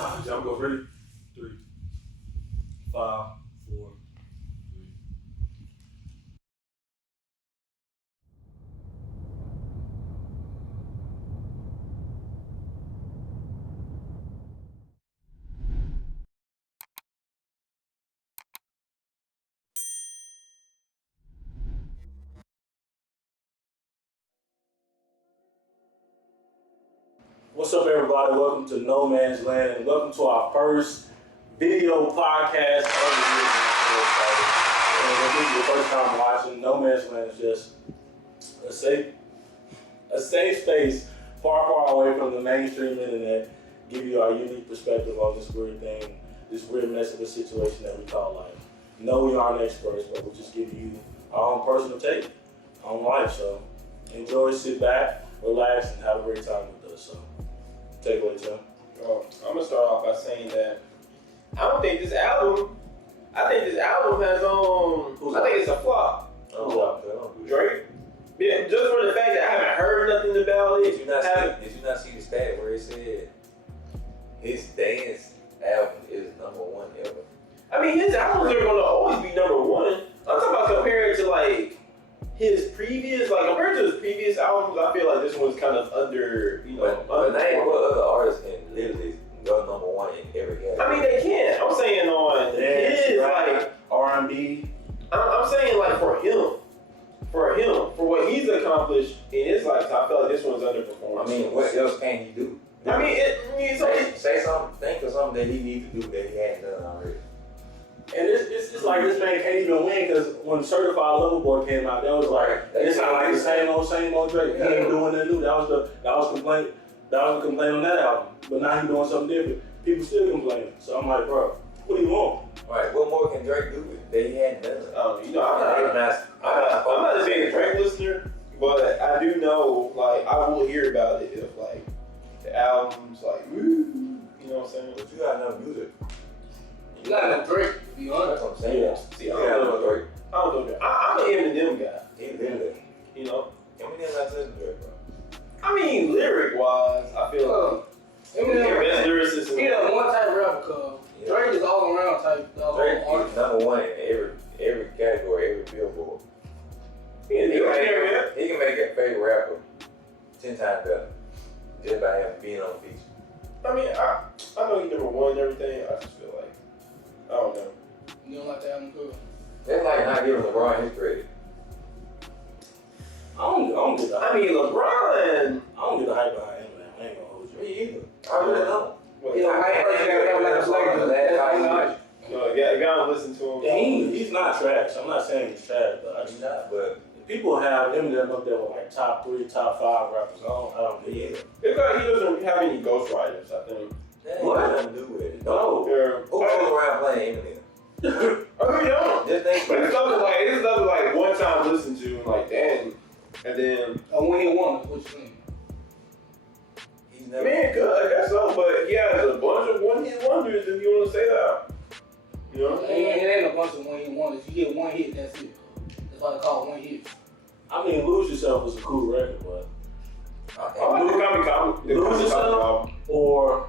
Jump go ready. 3, 5, 4, 3. What's up, everybody? Welcome to No Man's Land, and welcome to our first video podcast of the year. And if this is your first time watching, No Man's Land is just a safe space, far away from the mainstream internet. Give you our unique perspective on this weird thing, this weird mess of a situation that we call life. No, we aren't experts, but we'll just give you our own personal take on life. So enjoy, sit back, relax, and have a great time with us. So take it away, Tim. I'm gonna start off by saying that I don't think this album. I think this album has I think it's a flop. Drake. Yeah, just for the fact that I haven't heard nothing about it. Did you not see the stat where it said his dance album is #1 ever? I mean, his albums are gonna always be #1. I'm talking about compared to like his previous, compared to his previous albums. I feel like this one's kind of under, But name what other artists can literally go #1 in every category. I mean, they can. I'm saying on his R&B. I'm saying like for what he's accomplished in his lifetime, I feel like this one's underperformed. I mean, what else can he do? I mean, say something. Think of something that he needs to do that he hadn't done already. And it's like this man can't even win because when Certified Lover Boy came out, that was like it sounded like the same old Drake. He ain't doing nothing new. That was the complaint on that album. But now he's doing something different. People still complaining. So I'm like, bro, what do you want? Right, what more can Drake do that he hadn't done? I'm not a big Drake listener, but I do know, I will hear about it if the album's woo, you know what I'm saying? But you got enough music. You got enough Drake, to be honest. That's what I'm saying. Yeah. See, I don't know Drake. I don't know Drake. I'm an Eminem guy. Eminem. You know? Eminem not listening to Drake, bro. I mean, lyric-wise, I feel Eminem, best lyricist. he the one type rapper, cuz Drake is all around type. Drake artist. is #1 in every category, every billboard. He can make a favorite rapper 10 times better just by having being on the feature. I mean, I know he's #1 and everything. I just feel like, I don't know. You don't like the album, cuz? That's like not giving LeBron his credit. I don't get the hype. I mean, LeBron. I don't get the hype behind Eminem. I ain't gonna hold you. Me either. I really don't. You know, white person gotta have like a flavor. No, you gotta listen to him. And he's not trash. I'm not saying he's trash, but He's not, but people have Eminem up there with top 3, top 5 rappers. I don't get it. It's like he doesn't have any ghostwriters, I think. that ain't What? got nothing to do with it. No. Who goes around playing Eminem? Oh, you don't. Just think But it's nothing like one time to listen to and damn. And then, When he won, what you think? he's I never. mean, good, I guess so, but he has a bunch of one-hit wonders if you want to say that. You know? It ain't a bunch of one hit wonders. You get one hit, that's it. That's why they call it one hit. I mean, Lose Yourself was a cool record, but Lose Yourself or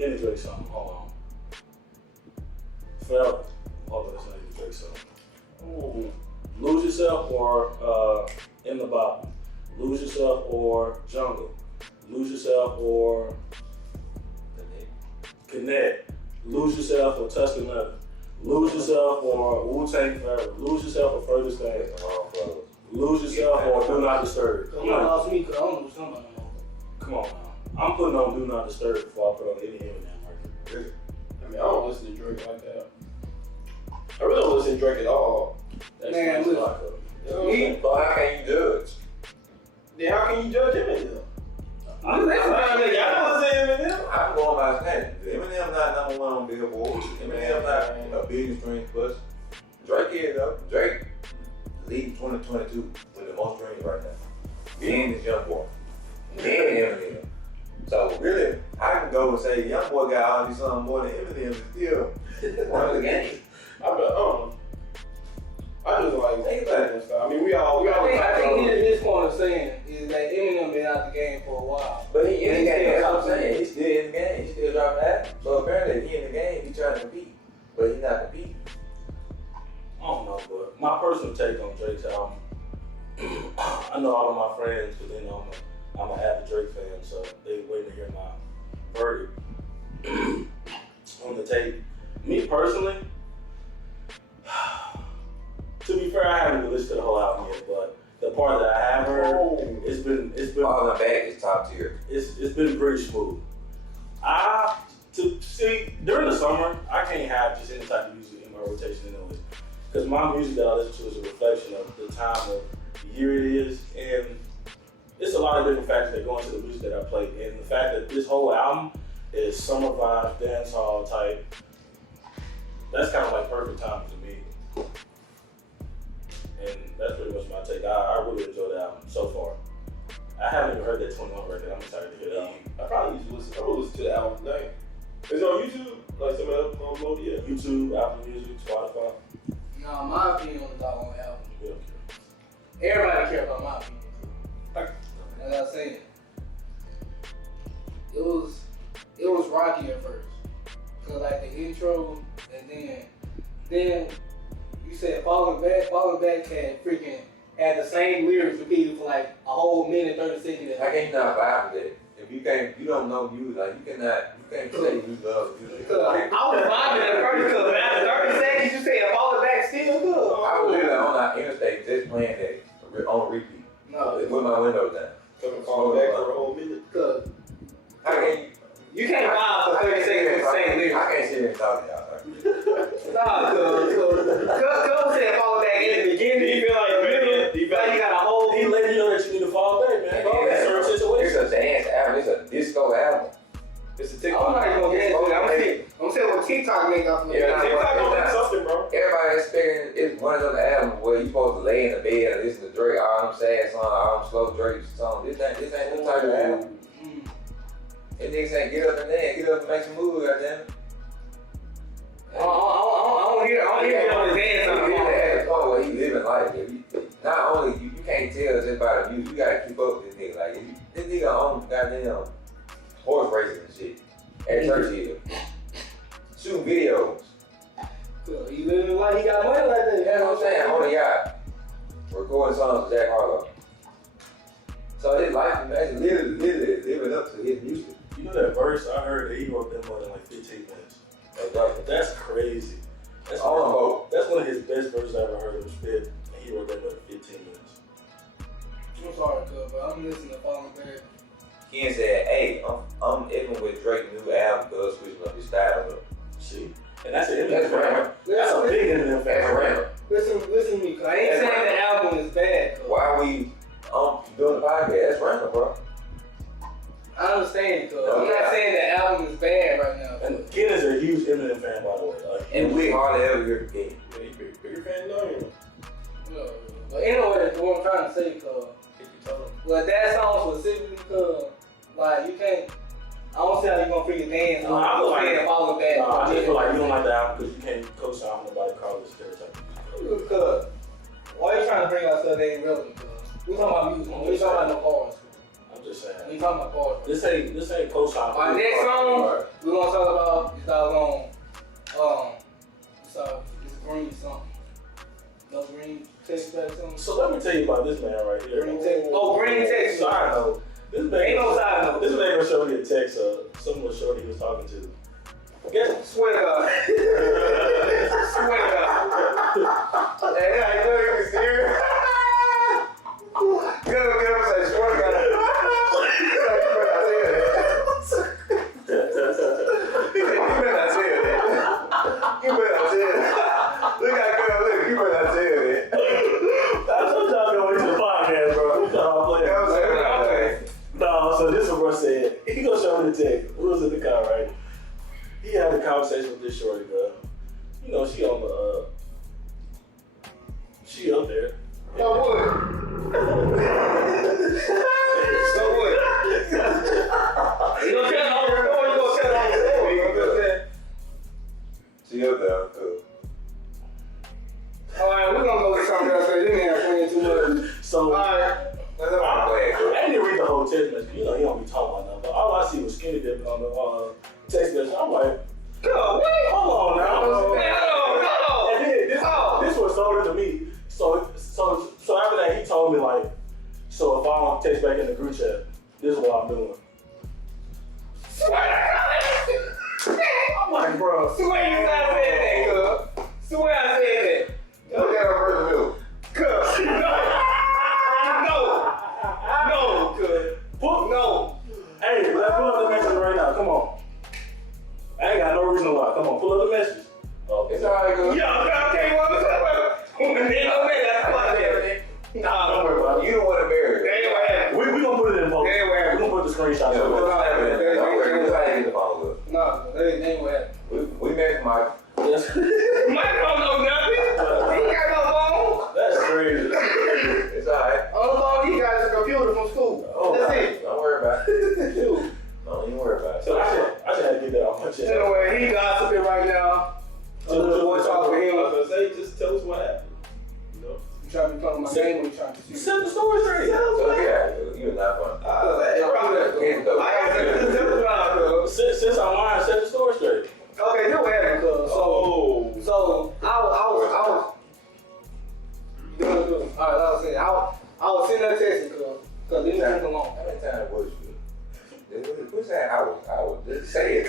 any Drake song. Hold on. Forever. Hold on, that's not even Drake song. Ooh. Lose Yourself or In the Bottom. Lose Yourself or Jungle. Lose Yourself or Connect. Lose Yourself or Tuscan Leather. Lose Yourself or Wu-Tang Forever. Lose Yourself or Furthest Thing. Lose Yourself or Do Not Disturb. Cause you lost me, cause I don't know what's talking about no more. Come on now. I'm putting on Do Not Disturb before I put on any Eminem record. I mean, I don't listen to Drake like that. I really don't listen to Drake at all. That's Man, nice listen. like a- You know what I'm saying? So how can you judge? Then how can you judge Eminem? I'm Y'all don't listen to Eminem? I'm going by that. Eminem not #1 on Billboard. Eminem not a billion streams plus. Drake is though. Drake leading 2022 with the most streams right now. Then is Young Boy. Then Eminem. So really, I can go and say Young Boy got all these songs more than Eminem is still one of the game. I just like think about it. I mean, we all. I think his point of saying is that Eminem been out the game for a while. But he ain't got, that's what I'm saying. He's still in the take on Drake's album. I know all of my friends, because they know I'm an avid Drake fan, so they waiting to hear my verdict on the tape. Me personally, to be fair, I haven't even listened to the whole album yet, but the part that I have heard, it's been Falling Back is top tier. it's been pretty smooth. During the summer, I can't have just any type of music in my rotation anyway, because my music that I listen to is a reflection of the time of the year it is, and it's a lot of different factors that go into the music that I play, and the fact that this whole album is summer vibes, dancehall type, that's kind of like perfect time to me. And that's pretty much my take. I really enjoyed the album so far. I haven't even heard that 21 record. I'm excited to hear that album. I probably used to listen. I will listen to the album tonight. Is it on YouTube? Like some of the upload yet? YouTube, Apple Music, Spotify. No, my opinion on the doggone album. Yeah. Everybody care about my opinion. As I was saying, it was rocky at first. Cause like the intro, and then you said Falling Back had the same lyrics repeated for like a whole minute 30 seconds. How can you not vibe with that? If you don't know music, like you can't say you love music. I was vibing at first because after 30 seconds you said Falling Back still good. I was literally on our interstate just playing that on repeat. No, With my windows down. Coming Falling Back for a whole minute. cause How can you can't vibe for 30 seconds with the same lyrics. I can't sit here and talk to y'all. Nah, cause said Falling Back in the beginning. Do you feel like you got a whole. He letting you know that you need to fall back, man. That's certain It's situation. a dance album. It's a disco album. It's a I'm TikTok. not even gonna get into it. I'm saying what TikTok make up for me. Yeah, TikTok don't have something, bro. Everybody expecting it's one of those albums where you supposed to lay in the bed and listen to Drake, all them sad songs, all them slow Drake songs. This ain't the type of album. And niggas ain't get up and make some moves, goddamn. I don't hear it on the dance on the At the point where he living life. Not only you can't tell just by the music, you gotta keep up with this nigga. Like this nigga on goddamn horse racing and shit at church here, shooting videos. He living like he got money like that. You know what I'm saying? On the yacht, recording songs with Jack Harlow. So his life is actually literally living up to his music. You know that verse I heard that he wrote that more than like 15 minutes. That's crazy. That's On a boat. That's one of his best verses I ever heard him spit, and he wrote that more than 15 minutes. I'm sorry, cuz, but I'm listening to Falling Back. Ken said, "Hey, I'm even with Drake's new album, cuz switching up his style up." See? And that's an That's Eminem fan. random. That's a big Eminem That's fan. random. Listen to me, cuz I ain't saying the album is bad, cuz. Why we doing the podcast? That's random, bro. I understand, cuz. I'm not saying the album is bad right now. And Ken is a huge Eminem fan, by the way. Like, And we hardly ever hear from Ken. Yeah, you bigger fan than I am. But anyway, what I'm trying to say, cuz. Well, that song specifically, cuz, like, you can't. I don't see how you gonna freaking dance No, I feel like- Falling Back. I just feel like you don't like the album because you can't co-sign nobody call this stereotype. Cuz, why you trying to bring out stuff that ain't relevant, cuz? We talking about music, we ain't talking about no cars. I'm just saying. We talking about cars. This ain't co-sign. Alright, next song, we're gonna talk about this doggone, it's green something. No green text back something. So let me tell you about this man right here. Green text. Oh, green text. Side note. This man, Ain't no side note. This man was showing me a text of some little shorty he was talking to. Guess Swear to God. Swear to God. Hey, I know you was serious. Get up, say, swear to God. You better not say that. You better not say that. Look how good I look. You better not say that. I told y'all to wait to the podcast, bro. You thought I was You know what I'm playing. saying? No, so this is what bro said. He gonna show me the text. We was in the car, right? He had a conversation with this shorty girl. You know, she on the she up there. So what? So what? You gonna tell the whole story? You gonna tell the whole story? You know what I'm saying? She up there, cool. Alright, we're gonna go with something else. This man playing too much. So Alright. Go ahead, bro. I didn't read the whole text message. You know, he don't be talking about nothing. But all I see was skinny dipping on the text message. I'm like, Go, wait. hold on now. No. And then this was sold to me. So I'm text back in the group chat. This is what I'm doing. I'm like, bro. Swear you not said that, cuz. Swear I said that. Look at her first view. Cuz. No, cuz. No. Hey, let's pull up the message right now. Come on. I ain't got no reason why. Come on, pull up the message. Oh, It's alright, good. Yeah, okay, what was that? That's why there. Nah, don't worry about it. You don't want to marry her. That ain't what happened. We gonna put it in post. That ain't what We happened. gonna put the screenshots Yeah, of we're it. not having that. Don't worry, we're not having to follow up. Nah, that ain't what happened. We met Mike. Yes. Mike don't know nothing. He ain't got no phone. That's crazy. It's alright. Only phone he got is a computer from school. Oh, That's God. it. Don't worry about it. Dude. Don't even worry about it. So I should have to get that off my chest. Anyway, he gossiping right now. So The boy talking to I him. was gonna say, just tell us what happened. You know? You trying to be playing my game or you trying to You see? set the story straight. So, yeah, you're not fun. Since I'm lying, set the story straight. Okay, this what happened, cuz. So I was good. Alright, I was saying, I was sitting there texting, cuz leave me alone. How many times was you? What's that? I was just say it.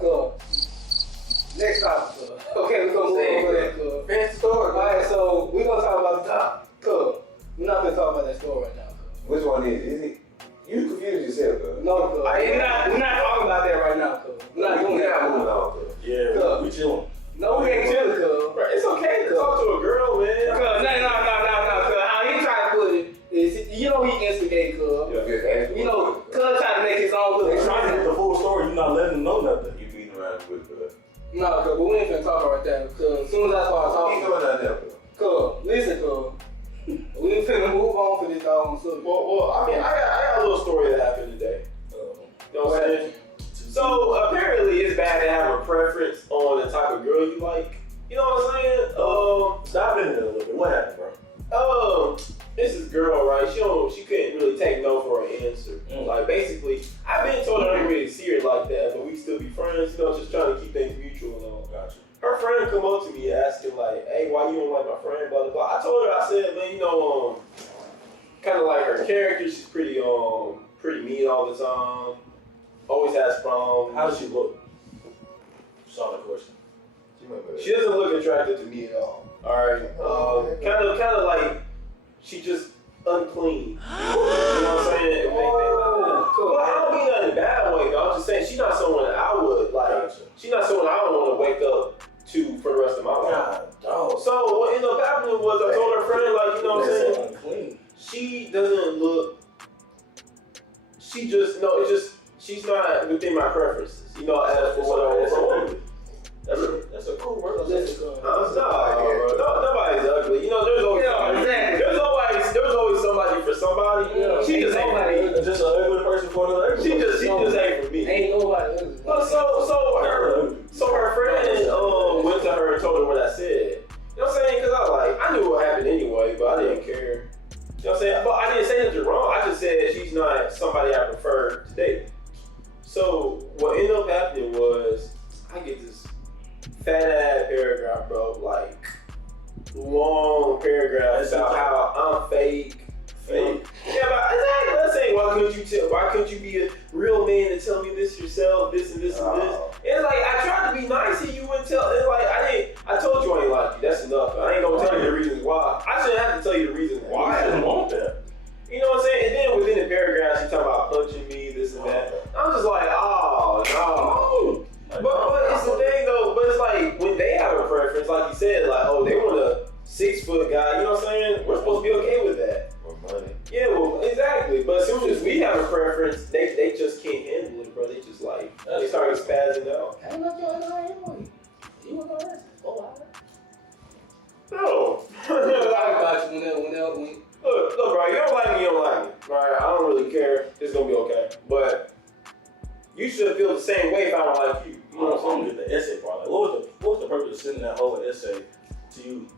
Cuz. Next topic, cuz. Okay, we're gonna move over that, cuz. Finish the story. Alright, so we're gonna talk about the top. Cuz. We're not gonna talk about that story right now, cuz. Which one is it? You confused yourself, cuz. No, cuz. We're not talking about that right now, cuz. We're not doing We're that. not moving on, cuz. Yeah, we chilling. No, we ain't chilling, cuz. Bro, it's okay to talk to a girl, man. Cuz, no, cuz. How he trying to put it is, you know, he instigated, cuz. You just ask You know, cuz trying to make his own They little trying to get the full story. You not letting them know nothing. You beating around the bush, cuz. No, cuz, but we ain't finna talk about that, cuz as soon as I start Ain't talking, doing nothing else, cuz. cuz, listen, cuz. We ain't finna move on for this dog subject. Well, I mean, I got a little story that happened today. You know what I'm saying? So apparently, it's bad to have a preference on the type of girl you like. You know what I'm saying? Dive into it a little bit. What happened, bro? This is girl, right? She couldn't really take no for an answer. Like basically, I've been told I didn't really see her like that, but we still be friends. You know, just trying to keep things mutual and all. Gotcha. Her friend come up to me asking like, "Hey, why you don't like my friend?" Blah blah blah. I told her, I said, "Man, you know, kind of like her character. She's pretty mean all the time. Always has problems. How does she look? Solid question. She doesn't look attractive to me at all. All right. Kind of like she just unclean. You know what I'm saying? Well, I don't mean that in a bad way, though. I'm just saying she's not someone that I would like. Gotcha. She's not someone I don't want to wake up to for the rest of my life. God, dog. So what ended up happening was I told her friend, like, you know what I'm saying? Unclean. She doesn't look. She just no. It's just she's not within my preferences. You know, as for what I want. That's a cool word. Listen, cuz. Nobody's ugly. You know, there's always there's always somebody for somebody. Yeah. She just ain't for me. Just an ugly person for another ugly She person. just ain't for me. Ain't nobody ugly. Well, so her friend went to her and told her what I said. You know what I'm saying? Because I knew what happened anyway, but I didn't care. You know what I'm saying? But I didn't say nothing wrong. I just said she's not somebody I prefer to date. So what ended up happening was I get this fat ass paragraph, bro, like long paragraph about how I'm fake. Yeah, but exactly. I'm saying, why couldn't you be a real man and tell me this yourself, this and this and this? It's like I tried to be nice and you wouldn't tell. It's like I told you I ain't like you. That's enough. I ain't gonna tell you the reasons why. I shouldn't have to tell you the reasons why. I didn't want that. You know what I'm saying? And then within the paragraph, she talking about punching me, this and that. I'm just like, oh no. But it's the thing though. But it's like when they have a preference, like you said, like they want a 6 foot guy. You know what I'm saying? We're supposed to be okay with that. Or money. Yeah, well, exactly. But as soon as we have a preference, they just can't handle it, bro. They just like they start spazzing out. I not your ugly anyway. You want to ask? Oh, No. I got you when Look, bro, you don't like me, you don't like me. Right? I don't really care. It's gonna be okay. But you should feel the same way if I don't like you. You know what I'm saying? Get the essay part. Like, what was the purpose of sending that whole essay to you?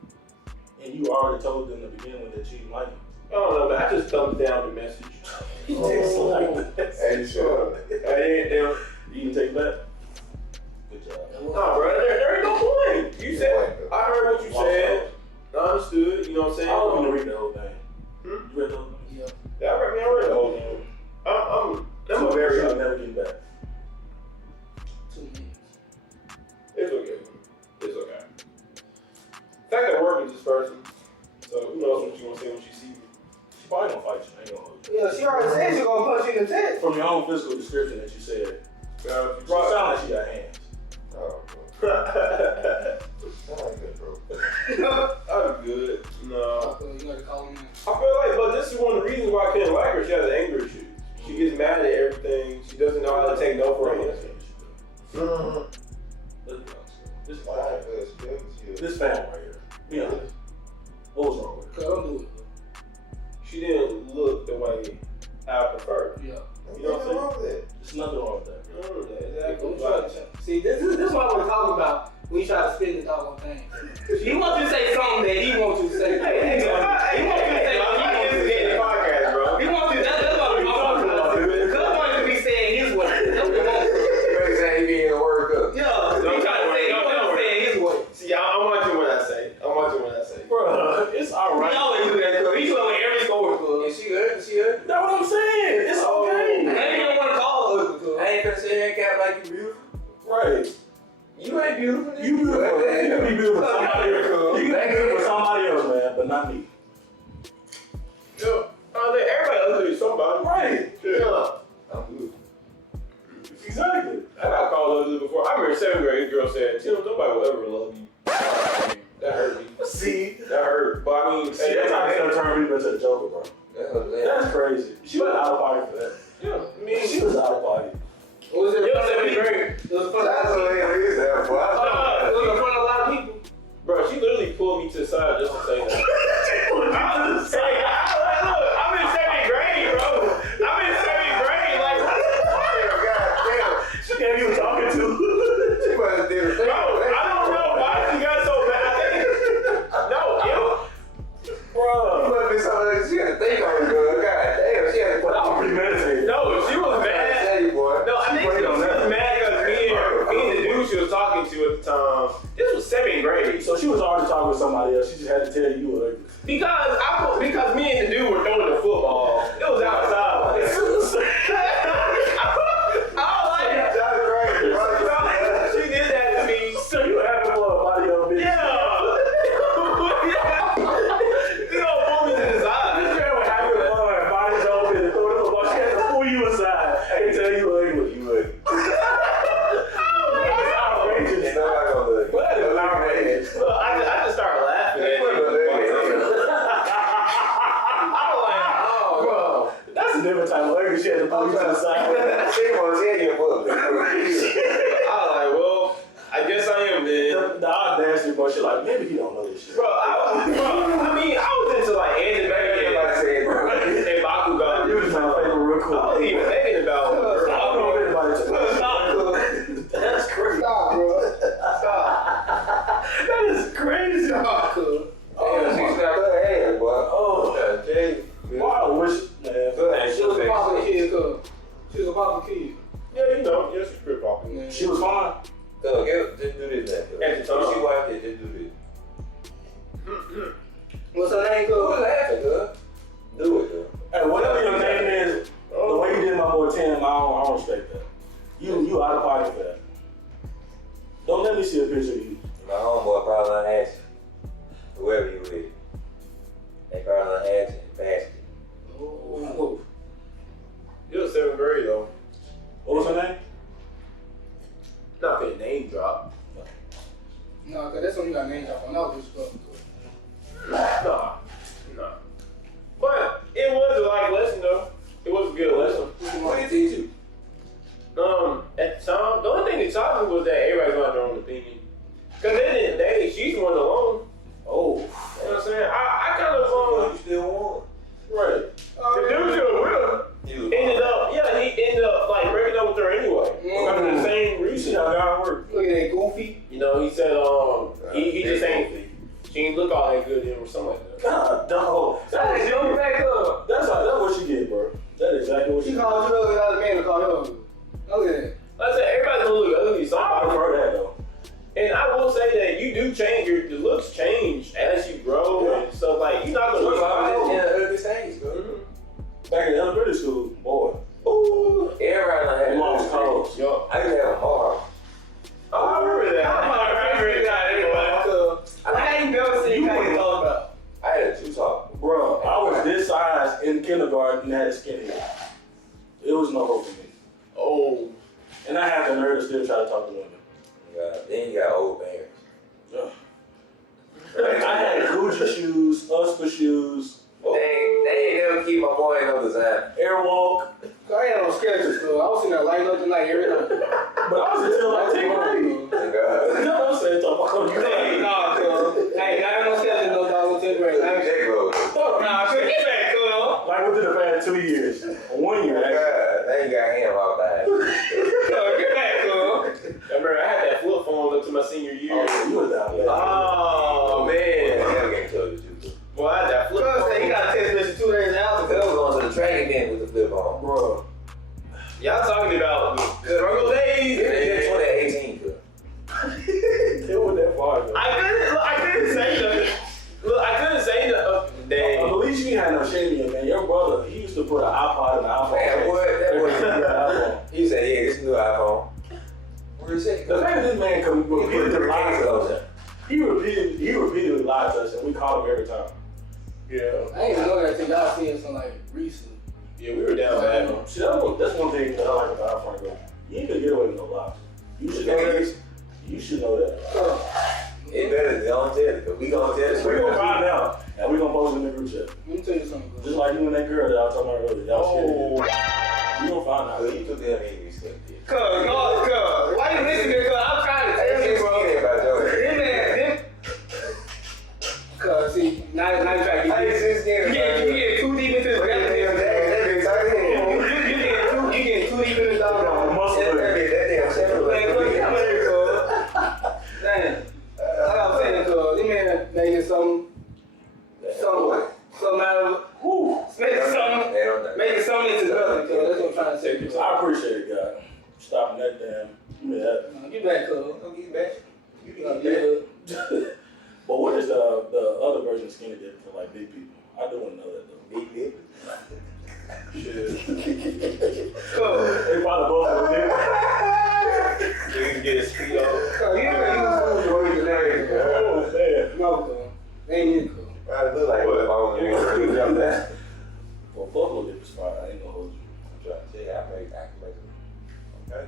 And you already told them to begin with that you didn't like them. I don't know, man. I just thumbs down the message. Hey, sure. Hey, damn. You can take that. Good job. Nah, bro, there ain't no point. You said, I heard what you said. I understood. You know what I'm saying? I was gonna read the whole thing. Hmm? You read the whole thing? Yeah. Yeah, I read the whole thing. I'm a very. I'll never get back. 2 minutes. It's okay. It's okay. In fact, I work with this person, so who knows what you gonna say when she sees me. She probably gonna fight you. I ain't gonna hold you. Yeah, she already said she gonna punch you in the chest. From your own physical description that you said, she sounds like she got hands. Oh, bro. I like that, bro. I'm good. No. You gotta call him in. I feel like, but this is one of the reasons why I couldn't like her. She has anger issues. She gets mad at everything. She doesn't know how to take no for an answer. This fan right here. Be honest. What was wrong with her? Cause don't do it. She didn't look the way I prefer. Yeah. You know what I'm saying? wrong with that? There's nothing wrong with that. Exactly. See, this is what we're talking about when you try to spin the doggone thing. He wants you to say something that he wants you to say. Hey, He wants you to say what he wants you to say. podcast, bro. He wants you. That's what we're talking about. Cuz wants to be saying his way. That's what he wants. You say he being a word up. Yeah, he trying to say. He wants to say his way. See, I'm watching what I say. Bro, it's alright. He always do that. Cuz he do it with every score. Cuz. Is she good? Is she good? That's what I'm saying. It's okay. Maybe you don't want to call her ugly. Cuz. I ain't gonna say that cat like you beautiful. Right. You ain't beautiful. You beautiful. You can be beautiful for somebody else. You can be beautiful for somebody else, man, but not me. Everybody ugly to somebody. Right. Yeah. I'm good. Exactly. I got called ugly before. I remember 7th grade, girl said, Tim, nobody will ever love you. That hurt me. See? That hurt. But I mean, See, that's how it's gonna turn people into the Joker, bro. That's crazy. She was out of pocket for that. yeah, I mean, She was out of pocket. What was it? Yo, 7th grade. It was in front of a lot of people. It was in front of a lot of people. Bro, she literally pulled me to the side just to say that. I'm in 7th grade, bro. I'm in 7th grade. Like, She can't even talking to. bro, I don't know why she got so bad. I think, bro, Premeditated. no, she was mad. No, I think she was mad because me and the dude she was talking to at the time, this was 7th grade. So she was already talking with somebody else. She just had to tell you ugly. Because me and the dude were throwing the football. It was outside. I don't like it. She did that to me. So you happy for a body of a bitch? Yeah. She gonna pull me to the side. This girl was happy for her body's open and throw the football. She had to pull you aside and tell you ugly. You ugly. That's outrageous. But that is outrageous. Look, I just started laughing at it. I was like, oh, bro. That's a different type of ugly. She had to pull you to the side. I was like, well, I guess I am then. The audacity, bro. She like, maybe he don't know this shit. Bro, I was into like anime and Bakugan. You was my favorite real quick. I wasn't even thinking about I don't know if anybody Stop. That's crazy. Stop, bro. That is crazy. Stop, cuz. Oh, wow, I wish, man. She was a popular kid, cuz. She was a popular kid. Yeah, you know, yeah, she's pretty popular. Yeah. She was fine. At the time. She watched it, just do this. What's her name, cuz? Do it, girl. Hey, whatever your name is, the way you did my boy Tim, I don't respect that. You out of pocket for that. Don't let me see a picture of you. My homeboy probably done asked you, whoever you with. They probably done asked you, basket. Oh. It was 7th grade though. What was her name? Not gonna name drop. No, cuz that's when you got named off on. That was just fucking cool. Nah. But it was a life lesson though. It was a good lesson. What did he teach you? At the time, the only thing they taught me was that everybody's gonna have their own opinion. Cause at the end of the day, she's the one alone. Oh. You know what I'm saying? I kind of You still want? right. The dude she was with he ended up like breaking up with her anyway. For the same You see reason. how God works. Look at that goofy. You know, he said he just ain't she ain't look all that good to him or something like that. God, dog. Hey, she don't back up. That's what she did, bro. That is exactly what she She did. called you ugly, the other man to call you ugly. Look at that. Like I said, everybody's gonna look ugly. So I prefer that though. and I will say that you do change, the looks change as you grow. Back in elementary school, boy. Ooh, everybody done had Them all was close. Yo. I used to have a hard. Oh, I remember that. I remember that. I ain't never seen you what you talking about. I had a two-top. Bro, I was this size in kindergarten and had a skinny head. It was no hope for me. Oh. And I had the nerve to still try to talk to women. Yeah, then you got old parents. Ugh. I had Gucci shoes, Usper shoes, They ain't never keep my boy in no design. Airwalk. I had on sketches, so I was in there lighting up the night every night. But I was until like 10th grade. Nigga. You know what I'm saying? Talking about Hey, nah, cuz. Hey, I ain't no sketches no dog in 10th grade. Nah, cuz, get back, cuz. Like within the past 2 years. 1 year, actually. Now you got him out there. Cuz, get back, cuz. I remember I had that flip phone up to my senior year. Oh, you was down there. Oh, man. Never get told you. Boy, I had that flip Cuz phone. said he got a text message 2 days after. I was going to the training event with the flip on. Bro. Y'all talking about the struggle days? It's 2018, cuz. It wasn't that far, though. I couldn't say nothing. Look, I couldn't say nothing. At least you ain't had no shame in you, man. Your brother, he used to put an iPod in the iPhone. Man, boy, that boy, iPhone. he said, yeah, this is new iPhone. Where is it? The fact that this man repeatedly lied to us. He repeatedly lied to us, and we caught him every time. Yeah. I ain't even know that till y'all seen some like recently. Yeah, we were down bad. See, that's one thing that I like about Franco. You ain't gonna get away with no lies. You should know that. You should know that. It better than don't tell it, because we gonna tell it. We're gonna find out, and we're gonna post it in the group chat. Let me tell you something, Just cuz. like you and that girl that I was talking about earlier. Y'all shit. You gonna find out. Well, you took them in, you slipped it. Cuz, no, cuz. Why you listening, cuz? I'm trying to tell you, It's bro. skinny about Joe. This man, cuz, see, now you try to I get ain't this. skinny You get too deep into this. That You getting too deep in the dog. Muscle damn man. Man, look, get out of here, cuz. Damn. Like I'm saying, cuz, this man making something out of Woo. making something into nothing, cuz. That's what I'm trying to say, cuz. I appreciate it, God. Stopping that damn. Give me that. Get back, cuz. Yeah. But what is the other version of skinny dipping for like big people? I do want to know that though. Big dip. Shit. Cuz. They probably both of them. You can get his feet off. Cuz, you ain't use food for everything, cuz. Oh man. No, cuz. Ain't you, cuz. Probably look like a bone. You jump that. Well, buffalo dip is fine. I ain't gonna hold you. I'm trying to tell you, I can make it. Okay.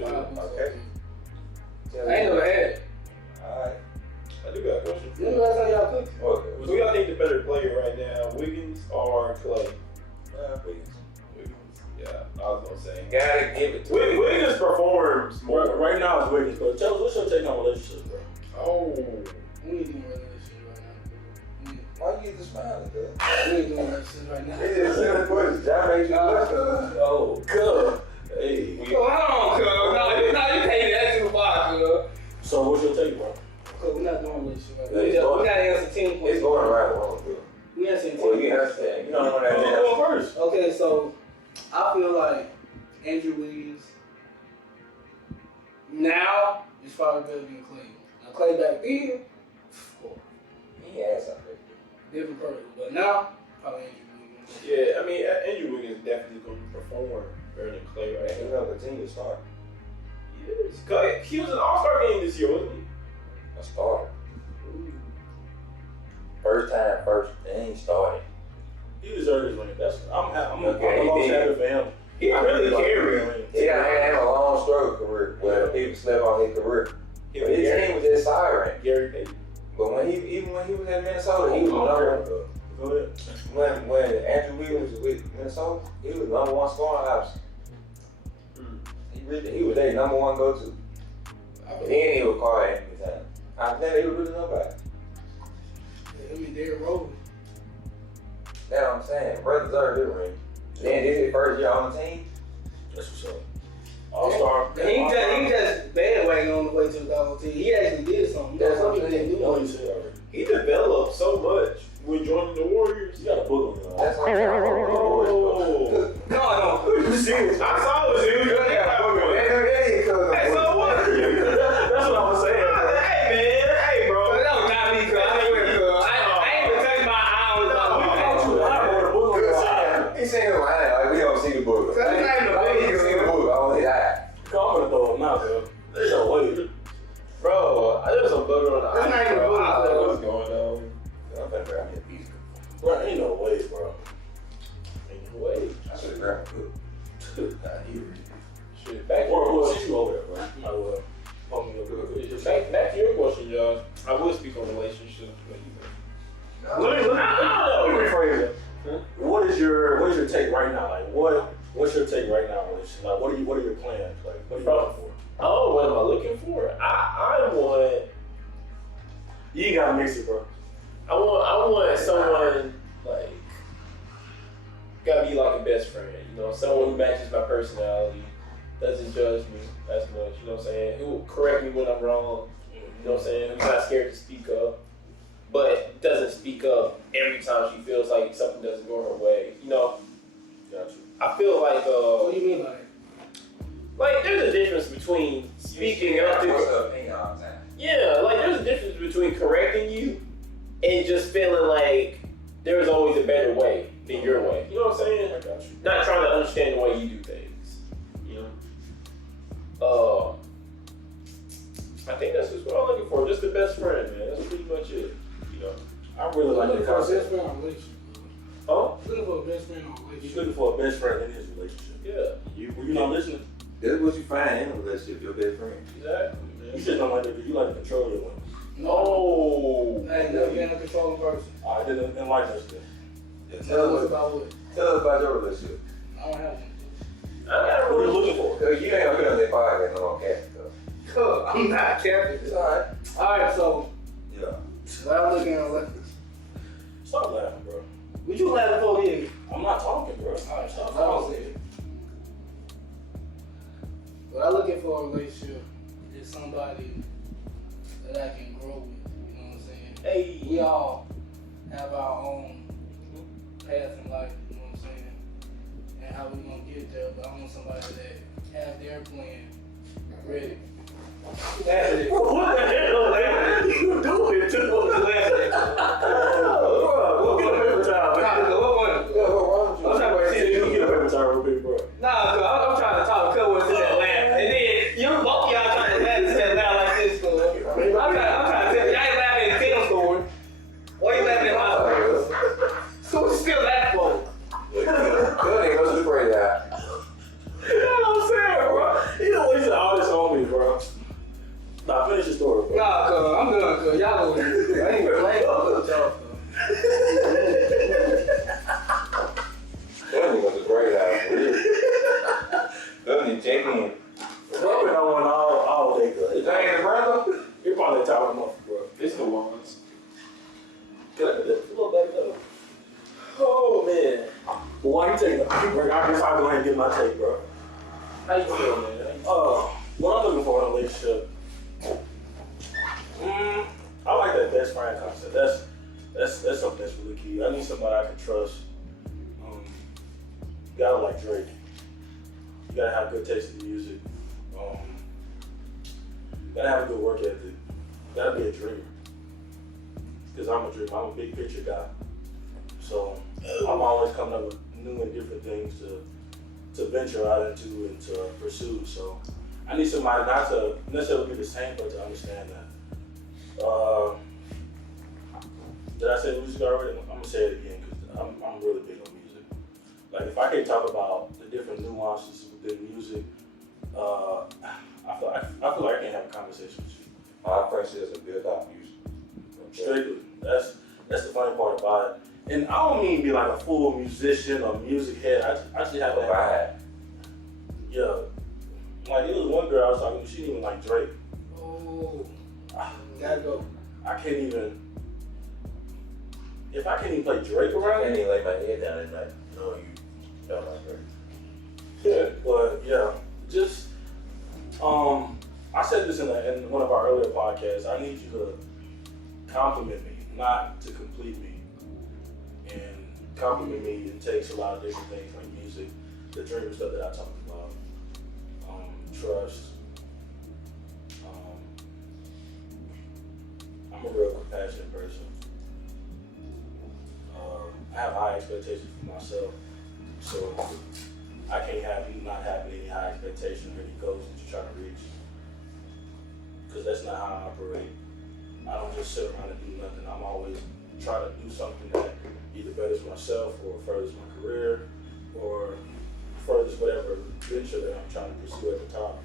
Okay. Tell I ain't you. never had it. Alright. I do got a question. When the last time y'all cooked? Okay. Who y'all think the better player right now, Wiggins or Clay? Wiggins. Wiggins. Yeah, I was gonna say. Gotta give it to him. Wiggins performs more. Right now it's Wiggins, but tell us what's your take on relationships, bro? Oh. We ain't doing relationship right now. Why you get the smiling, cuz? We ain't doing relationship right now. It's just simple question. John makes you Nah, question. Oh, good. Hey. Cuz, hold on, cuz. No, you paid that too far, cuz. So what's your take, bro? Cuz, we're not doing relationship right now. It's going- We gotta answer 10 It's questions. going around the room, cuz. We answering 10 Well, you questions. understand. You don't want that Who's man. going first? Okay, so I feel like Andrew Wiggins now is probably better than Clay. Now Clay back then, He has something. different person, but now probably Andrew Wiggins. Yeah, I mean, Andrew Wiggins definitely going to perform better than Clay right He's now. gonna continue to start. Yes. Clay, he was an All-Star game this year, wasn't he? A starter. First time, they ain't started. He deserves his ring. I'm Okay, a long he did. shadow for him. He really carried. He done had a long struggle career where people slept on his career. His team was just siren. Gary Payton. But even when he was in Minnesota, he was number Go ahead. when Andrew Wiggins was with Minnesota, he was number one scoring option. He was their number one go-to. And then he was called Anthony time. I think he was really nobody. I mean, Derrick Rose. That's what I'm saying. Brother deserved his ring. Then this is his first year on the team. That's what's up. All-star. He just bandwagon on the way to the dog team. He actually did something. That's something he didn't You know do. what you said already. He developed so much when joining the Warriors. You got a book on That's you. what I'm saying. Oh. No. Serious. I saw it was you. Hey, so what? That's what I was saying. Hey, man. Hey, bro. That was not me, cuz. I ain't even touched my eye on the We caught you dog. live on the book on your side. He Shit, back to Or your since you over there, bro. You might well pump me up real quick. back to your question, Josh. I would speak on relationships, but Let me rephrase it. What is your take right now? Like what's your take right now on relationship? Like what are your plans? Like what are you looking for? oh, what am I looking for? I want. You ain't gotta mix it, bro. I want someone like gotta be like a best friend, you know, someone who matches my personality, doesn't judge me as much, you know what I'm saying, who will correct me when I'm wrong, you know what I'm saying, who's not scared to speak up, but doesn't speak up every time she feels like something doesn't go her way, you know. Gotcha. I feel like What do you mean by that? like there's a difference between speaking up to yeah, like there's a difference between correcting you and just feeling like there's always a better way than your way. You know what I'm saying? I got you. Not trying to understand the way you do things. You know? I think that's just what I'm looking for. Just the best friend, man. That's pretty much it. You know? I really like Looking that for a best concept. friend or relationship? Oh? Looking for a best friend or He's relationship? looking for a best friend in his relationship. Yeah. Were you not listening? That's what you find in a relationship, your best friend. Exactly, You man. just don't like that. You like to control your women. No. I ain't never been a controlling person. I didn't like us then. Yeah, Tell us about what? tell us about your relationship. I don't have one. I got a What are you relationship. looking for? Cause you ain't gonna be on that podcast no more, cat stuff. Cool. I'm not caring. It's alright. Alright, so Yeah. what I'm looking at, like, Stop laughing, bro. what you laughing for here? I'm not talking, bro. Alright, Stop so I don't talking. say it. What I'm looking for in a relationship is somebody that I can grow with. You know what I'm saying? Hey. We all have our own path in life. You know what I'm saying? And how we gonna get there. But I want somebody that have their plan ready. What the hell, man? You doing? Took what was laughing. Bro, get a paper towel. I'm trying to see if you can get a paper towel real quick, bro. Nah, so I'm trying to talk cut one to that laugh. And then you both y'all trying to laugh to that laugh like this story. I'm trying to tell you, I ain't laughing at Tim's story. Why you laughing at my story? So what you still laughing for? Good nigga, go to the party out. You know what I'm saying, bro? He done wasted all this on me, bro. Nah, finish your story, bro. Nah, cuz, I'm done, cuz. Y'all know what it is. I ain't even playing with y'all, cuz. That nigga was a great out. That nigga check in. Bro, been on one all day, bro. Is that ain't the brother? You're probably tired enough, bro. It's the ones. Can I get that? Come on, back up. Oh, man. But why you taking a break? I guess I'll go ahead and get my take, bro. How you feel, man? What I'm looking for in a relationship, I like that best friend concept. That's something that's really key. I need somebody I can trust. You gotta like Drake. You gotta have good taste in music. You gotta have a good work ethic. You gotta be a dreamer. Because I'm a dreamer. I'm a big picture guy. So I'm always coming up with new and different things to venture out into and to pursue. So I need somebody not to necessarily be the same, but to understand that. Did I say music already? I'm gonna say it again because I'm really big on music. Like if I can talk about the different nuances within music, I feel like I can't have a conversation with you. My friendship is a built off music. Strictly. That's the funny part about it. And I don't mean be like a full musician or music head. I actually have that. Vibe. Yeah. Like it was one girl I was talking to, she didn't even like Drake. Oh, gotta go. I can't even. If I can't even play Drake I around can't me, even lay my head down at night. No, you don't like her. yeah. But yeah, just I said this in one of our earlier podcasts. I need you to compliment me, not to complete me. And compliment me, it takes a lot of different things like music, the dream stuff that I talked about, trust. I'm a real compassionate person. I have high expectations for myself, so I can't have you not having any high expectations or any goals that you're trying to reach, because that's not how I operate. I don't just sit around and do nothing. I'm always trying to do something that either betters myself or furthers my career or furthest whatever venture that I'm trying to pursue at the time.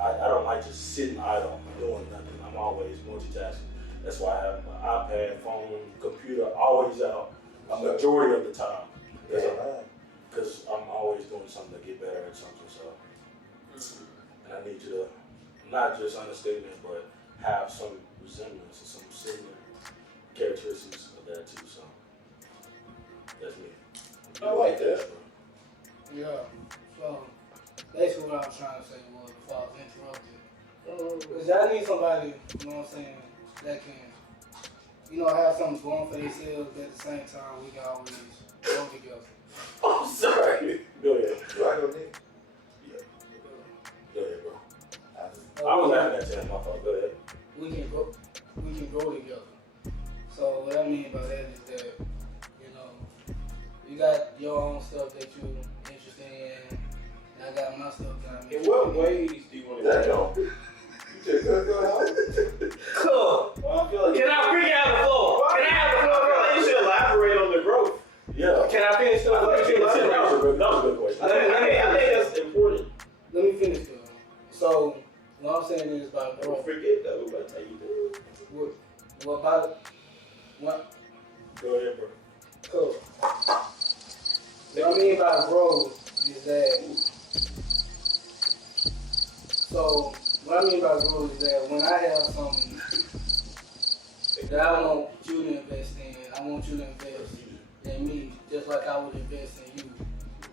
I don't like just sitting idle doing nothing. I'm always multitasking. That's why I have my iPad, phone, computer always out a majority of the time. Because I'm always doing something to get better at something. So, and I need you to not just understand it, but have some resemblance and some similar characteristics of that too. So that's me. I like that. Yeah. So basically what I was trying to say was before I was interrupted. Because y'all need somebody, you know what I'm saying, that can, you know, have something going for themselves, but at the same time we can always go together. I'm sorry. Go ahead. Do I go next? Go ahead, bro. I was laughing at you, my fault. Go ahead. We can grow together. So what I mean by that is that, you know, you got your own stuff that you interested in, and I got my stuff that I'm In interested what in. ways do you want to That go? don't. You just go. Cool. Well, I feel like Can I bring out the floor? Can I have the floor? I feel like you should elaborate on the growth. Yeah. Can I finish the That was a good question. I think that's important. Let me finish though. So what I'm saying is about Don't growth. forget that we're about to tell you that. What about what? Go ahead, bro. Cool. What I mean by growth is that. So what I mean by growth is that when I have something that I want you to invest in, I want you to invest in me, just like I would invest in you.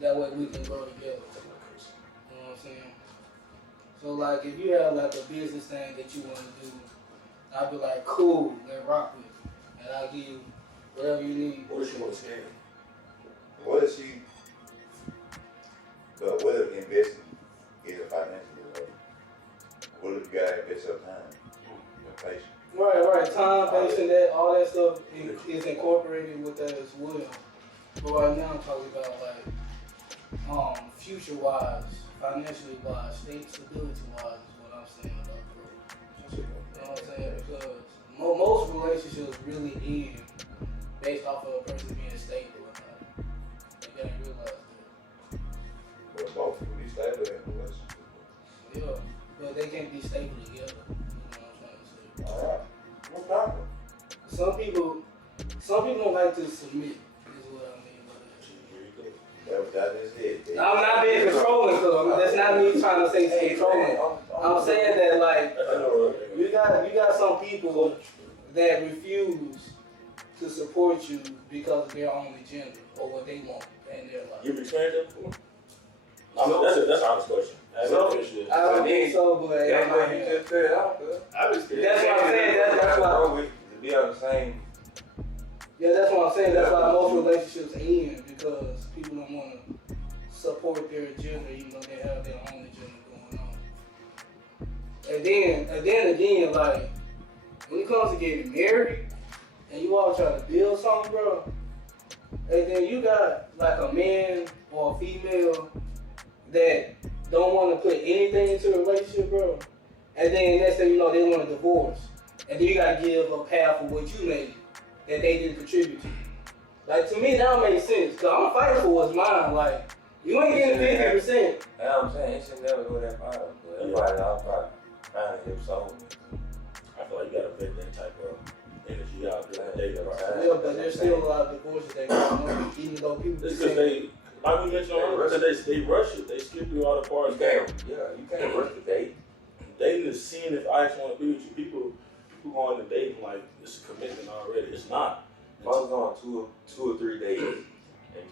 That way we can grow together. You know what I'm saying? So like if you have like a business thing that you want to do, I'll be like, cool, let's rock with it. And I'll give you whatever you need. What does she want to say? What if she? But what if investing is a financial result? What if you gotta invest your time, your patience? Right. Time, patience, that all that stuff is incorporated with that as well. But right now I'm talking about like future wise, financially wise, state stability wise is what I'm saying about growth. You know what I'm saying? Because most relationships really end based off of a person being stable or not. You gotta realize that. Well, both will be stable in a relationship. Yeah. But they can't be stable together. You know what I'm trying to say? All right. No problem. Some people don't like to submit, is what I mean by that. That is it. I'm not being controlling, cause that's not me trying to say it's controlling. I'm saying that like you got some people that refuse to support you because of their own agenda or what they want in their life. You've experienced that before? That's an honest question. Selfish. I don't think so, but That's in my what you head. just said out there. I've experienced That's what I'm saying. That's why. To be on the same. Yeah, that's what I'm saying. That's why most relationships end because people don't want to support their agenda, even though they have their own agenda going on. And then again, like when it comes to getting married, and you all try to build something, bro, and then you got like a man or a female that don't want to put anything into a relationship, bro, and then next thing you know, they want a divorce, and then you gotta give up half of what you made that they didn't contribute to. Like to me, that don't make sense, cause I'm fighting for what's mine. Like you ain't getting 50%. That's what I'm saying. It should never go that far. But everybody else probably trying to help someone. I feel like you gotta vet that type of energy out there. Dating process. Yeah, but there's still a lot of divorces that go on, even though people It's be because saying, like we mentioned earlier, they rush it. They skip through all the parts. You can't rush the date. Dating is seeing if I just want to be with you. People go into dating like it's a commitment already. It's not. If I was on two or 3 days, and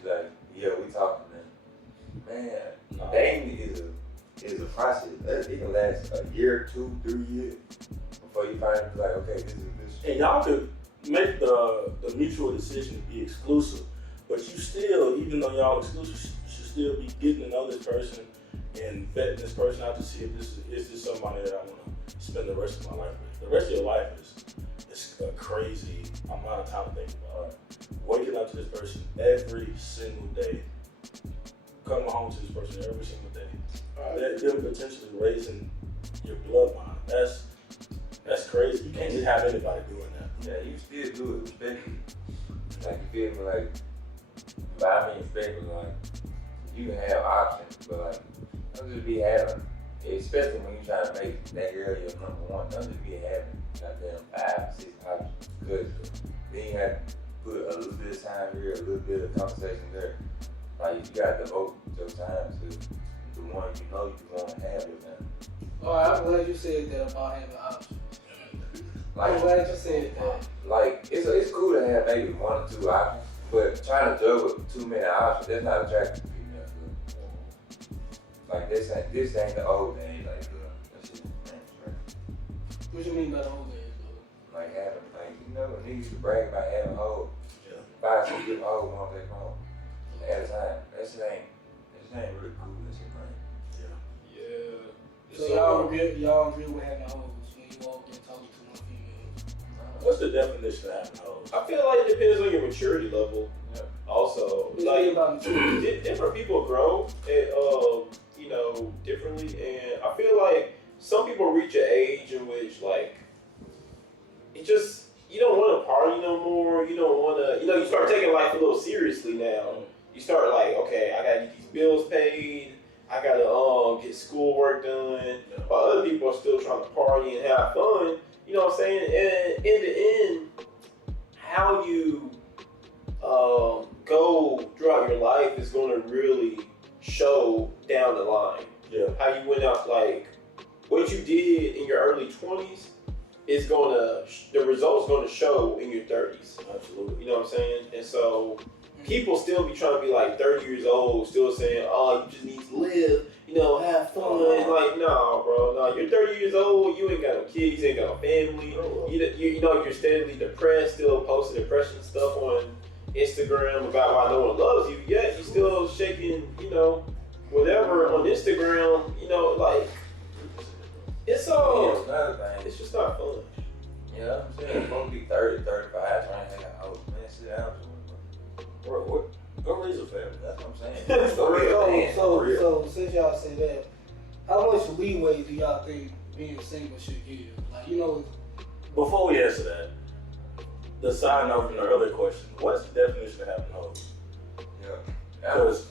you like, yeah, we talking now. Man, dating is a process. It can last a year, 2, 3 years before you find like, okay, this is this. And y'all could make the mutual decision to be exclusive, but you still, even though y'all exclusive, should still be getting to know this person and vetting this person out to see if this is somebody that I want to spend the rest of my life with. The rest of your life is a crazy amount of time to think about it. Waking up to this person every single day, coming home to this person every single day, them potentially raising your bloodline. That's crazy. You can't just have anybody doing that. Yeah, you still do it respectfully. Like, you feel me? Like, by me respectfully, like, you can have options, but like, don't just be having, especially when you try to make that girl your number one, don't just be having goddamn 5, 6 options, because then you have to put a little bit of time here, a little bit of conversation there. Like, you got to devote your time to the one you know you want to have with them. Alright, I'm glad you said that about having options. I'm Like, glad you said that. like it's cool to have maybe 1 or 2 options, but trying to juggle too many options, that's not attractive to females. Like, this ain't the old days, like, that shit ain't straight. What you mean by the whole days, though? Like, having, like, you know, niggas used to brag about having hoes. Yeah. 5, 6 different hoes on their phone at a time. That shit ain't really cool. That shit ain't. Yeah. So y'all agree with having hoes when you walk in talking to one female? What's the definition of having hoes? I feel like it depends on your maturity level. Yeah. Also, It's like about maturity. different people grow, and differently, and I feel like some people reach an age in which like it just you don't want to party no more. You don't want to, you start taking life a little seriously now. You start like, okay, I gotta get these bills paid. I gotta get schoolwork done. While other people are still trying to party and have fun. You know what I'm saying? And in the end, how you go throughout your life is going to really show down the line. Yeah. How you went out, like what you did in your early 20s is the results going to show in your 30s. Absolutely. You know what I'm saying? And so people still be trying to be like 30 years old, still saying, oh, you just need to live, have fun. Like, no, bro, no, you're 30 years old, you ain't got no kids, you ain't got no family. You're steadily depressed, still posting depression stuff on Instagram about why no one loves you, yet you still shaking, whatever on Instagram, like, it's all, Another thing. it's just not fun. Yeah, I'm saying, it's supposed to be 30, 35, trying to hang out. Man, sit down. Go raise a family. That's what I'm saying. For real. So since y'all say that, how much leeway do y'all think being single should give? Like, Before we answer that, the side note from the earlier question, what's the definition of having hoes? Yeah. Because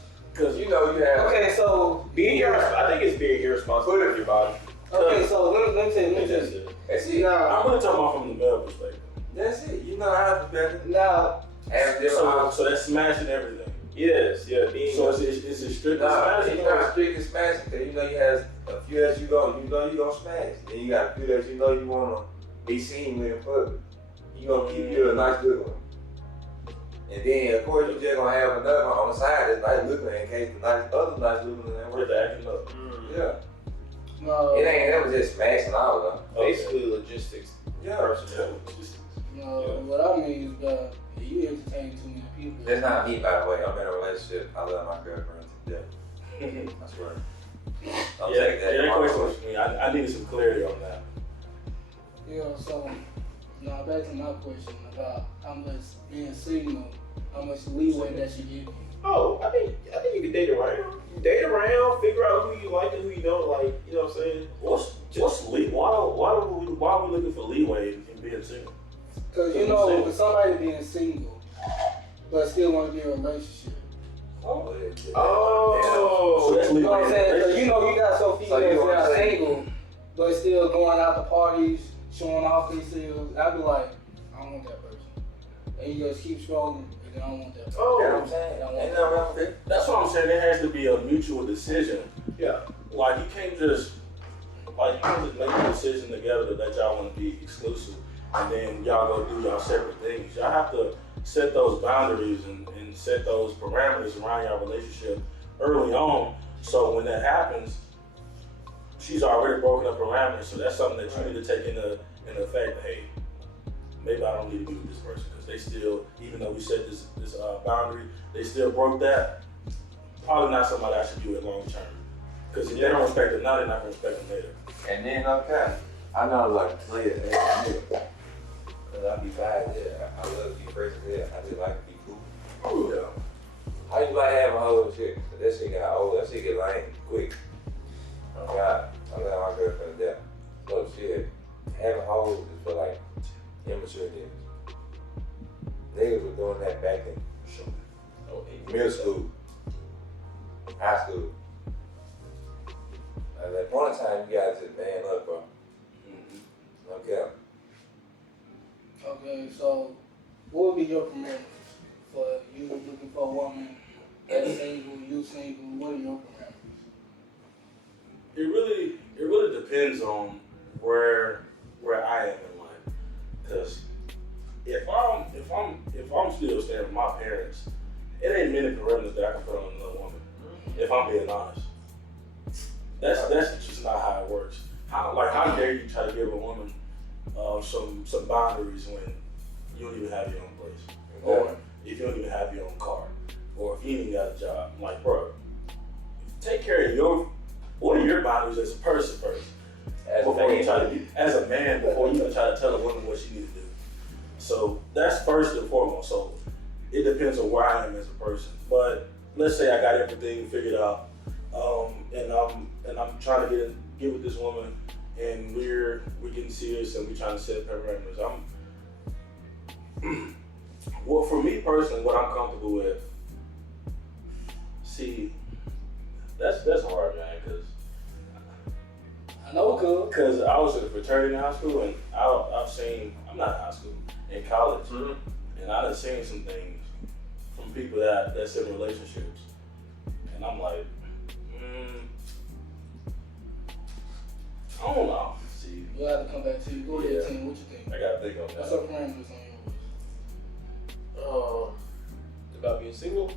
You know, you have. okay, so I think it's being irresponsible with your body. okay, so let me tell you. That's it. Now, I'm going to talk about from the male perspective. That's it. You know how to better. now, Have different options. So that's smashing everything. Yes, yeah. So it's a strict Nah, smashing. it's not strictly smashing, because you know you have a few that you gonna smash. Then you got a few that you wanna be seen with in public. You gonna keep you a nice good one. And then of course you just gonna have another one on the side that's nice looking in case the other nice looking one ain't With working. the acting up. Yeah. no, It ain't never just smashing all of them. Basically logistics. Yeah. Personnel. what I mean is that you entertain too many people. That's not me, by the way. I'm in a relationship. I love my girlfriend to death. I swear. Don't take that. That question was for me. I needed some clarity on that. So now back to my question about how much being single, how much leeway that should give you. Oh, I think you can date around. Date around, figure out who you like and who you don't like. You know what I'm saying? Why are we looking for leeway in being single? Because with somebody being single, but still want to be in a relationship. Oh. So that's You know what I'm saying? leeway. 'Cause you got some people So you that wanna are say- single, but still going out to parties, showing off themselves. I'd be like, I don't want that person. And you just keep scrolling, and I don't want that person. You know what Oh, I'm saying? I don't Ain't want nothing wrong with it. That's what I'm saying. There has to be a mutual decision. yeah. Like you can't just make a decision together that y'all want to be exclusive, and then y'all go do y'all separate things. Y'all have to set those boundaries and set those parameters around your relationship early on. So when that happens, she's already broken up parameters. So that's something that you need to take into effect. Hey, maybe I don't need to be with this person because they still, even though we set this boundary, they still broke that. Probably not somebody I should be with long term. Because if they don't respect it now, they're not gonna respect it later. And then okay, I know like to play it as a nigga. Cause I be bad there. I love to be fresh there. I just like to be cool. Yeah. How you like having hoes and shit? Cause that shit got old. That shit get lame quick. Oh God, I love my girlfriend to death. So shit, having hoes is for like immature niggas. Niggas were doing that back in middle school. point in time, you gotta just man up, bro. No cap. Okay, so what would be your parameters for you looking for a woman that's single, you single? What are your parameters? It really depends on where I am in life. Cause if I'm still staying with my parents, it ain't many parameters that I can put on another woman. If I'm being honest, that's just not how it works. How dare you try to give a woman some boundaries when you don't even have your own place, or if you don't even have your own car, or if you ain't even got a job? I'm like, bro, take care of what are your boundaries as a person first, as a man before you even try to tell a woman what she needs to do. So that's first and foremost. So it depends on where I am as a person. But let's say I got everything figured out, and I'm trying to get with this woman, and we're getting serious, and we're trying to set parameters. Well, for me personally, what I'm comfortable with. See, that's hard, man, I know, because I was in a fraternity in high school, and I'm not in high school, in college, and I done seen some things from people that's in relationships, and I'm like, I don't know. See, You'll have to come back to you. Go ahead, Yeah. Tim. What you think? I gotta think on What's that. our parameters on About being single. yours?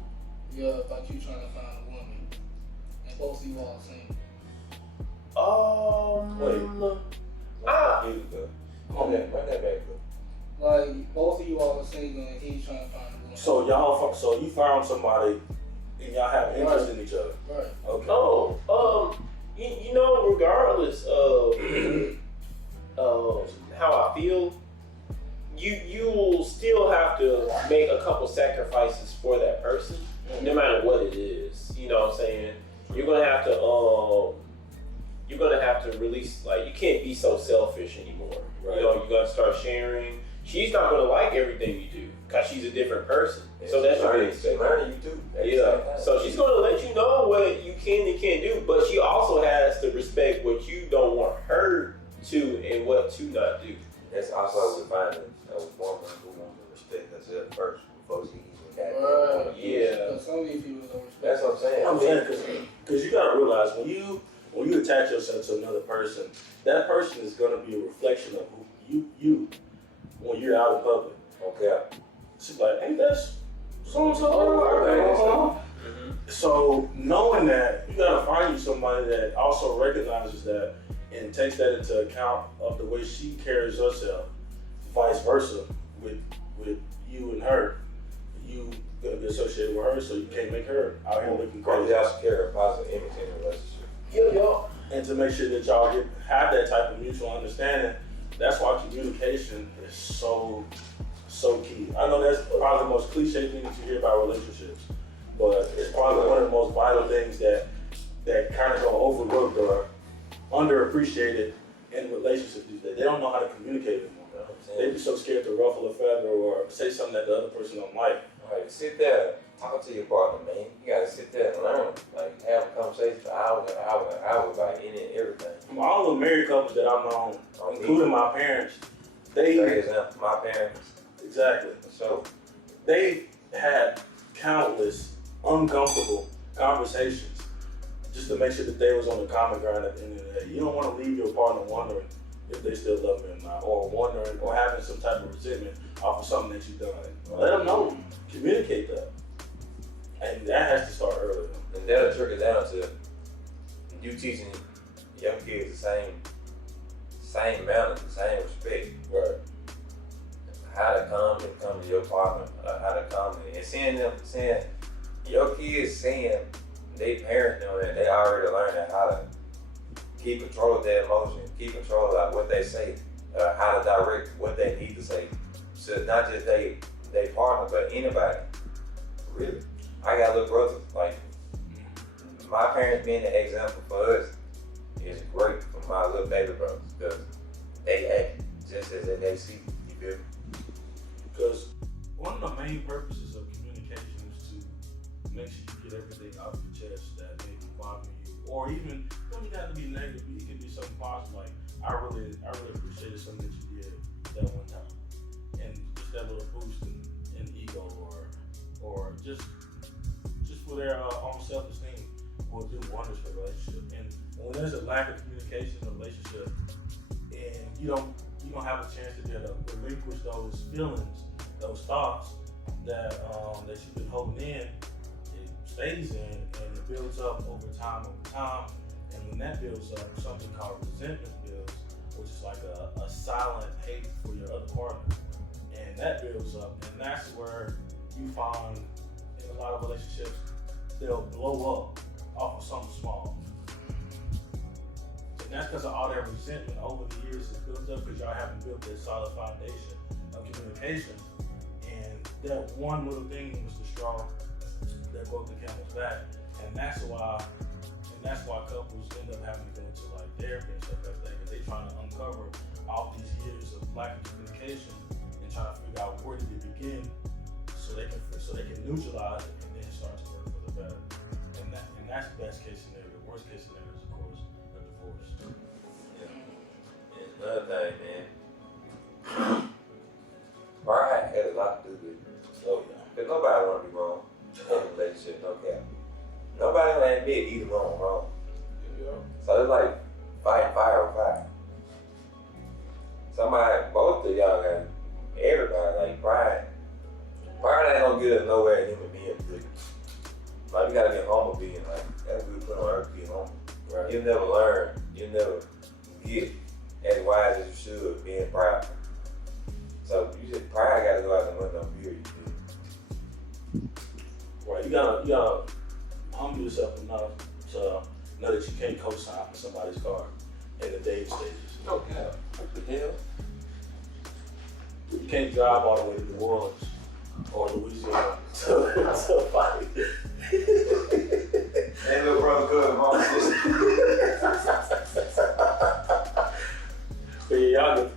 Yeah, about you trying to find a woman, and both of you all single. Run that back, bro. Like both of you all are single, and he's trying to find a woman. So you found somebody, and y'all have interest in each other. Right. Okay. You know, regardless of how I feel, you will still have to make a couple sacrifices for that person, no matter what it is. You know what I'm saying? You're gonna have to release, like, you can't be so selfish anymore. Right. You know, you gotta start sharing. She's not gonna like everything you do because she's a different person. So that's your learning. big She's learning you too. Yeah. So she's gonna let you know what you can and can't do, but she also has to respect what you don't want her to and what to not do. That's also finding a woman who wants to respect herself first before she even got Right. there. Yeah. But some of these people don't respect. That's what I'm saying. I'm saying because you gotta realize when you attach yourself to another person, that person is gonna be a reflection of who you when you're out in public. Okay. She's like, ain't that so and so? So knowing that, you gotta find you somebody that also recognizes that and takes that into account of the way she carries herself, vice versa with you and her. You gonna be associated with her, so you can't make her out here looking Probably crazy. also carry a positive image in a relationship. And to make sure that y'all have that type of mutual understanding, that's why communication is so key. I know that's probably the most cliche thing that you hear about relationships, but it's probably one of the most vital things that kind of go overlooked or underappreciated in relationships these days. They don't know how to communicate anymore. They be so scared to ruffle a feather or say something that the other person don't like. Like, sit there, talk to your partner, man. You gotta sit there and learn. Like, have a conversation for hours and hours and hours about any and everything. All the married couples that I've known, including my parents, they For example, my parents. exactly. So, They had countless uncomfortable conversations just to make sure that they was on the common ground at the end of the day. You don't want to leave your partner wondering if they still love you or not, or wondering or having some type of resentment off of something that you've done. Let them know. Communicate that. And that has to start early. and that'll trickle down to you teaching young kids the same manner, the same respect. Right. How to come to your partner, how to come and seeing your kids seeing they parents doing that, they already learning how to keep control of their emotion, keep control of like what they say, how to direct what they need to say. So not just they partner, but anybody. Really. I got little brothers, like my parents being the example for us is great for my little baby brothers because they act just as they see. You feel me? Because one of the main purposes of communication is to make sure you get everything out of your chest that may be bothering you, or even don't even have to be negative. It can be something positive. Like I really appreciated something that you did that one time, and just that little boost in ego or just for their own self-esteem will do wonders for the relationship. And when there's a lack of communication in a relationship, and you don't have a chance to be able to relinquish those feelings, those thoughts that you've been holding in, it stays in and it builds up over time. And when that builds up, something called resentment builds, which is like a silent hate for your other partner. And that builds up, and that's where you find in a lot of relationships, they'll blow up off of something small. And that's because of all that resentment over the years that built up because y'all haven't built that solid foundation of communication. And that one little thing was the straw that broke the camel's back. And that's why couples end up having to go to like therapy and stuff like that, because they're trying to uncover all these years of lack of communication and trying to figure out where did it begin so they can neutralize it and then start to work for the better. And that's the best case scenario. The worst case scenario is, of course, a divorce. Yeah. And another thing, man. Pride has a lot to do with it. Oh yeah. Because nobody want to be wrong in a relationship, no cap. Nobody want to admit either wrong or wrong. Yeah. So it's like fighting fire with fire. Both of y'all got everybody, like pride. Pride ain't gonna get us nowhere in human beings, really. Like, you gotta be a humble being, like, that's what we put on earth, be humble. Right. You'll never learn, you'll never get as wise as you should being proud. So pride gotta go out the window, period. Right. You gotta humble yourself enough to know that you can't co-sign for somebody's car in the dating stages. No cap. What the hell? You can't drive all the way to New Orleans or Louisiana to fight. Hey, little brother, cousin, mom, sister. But yeah, y'all get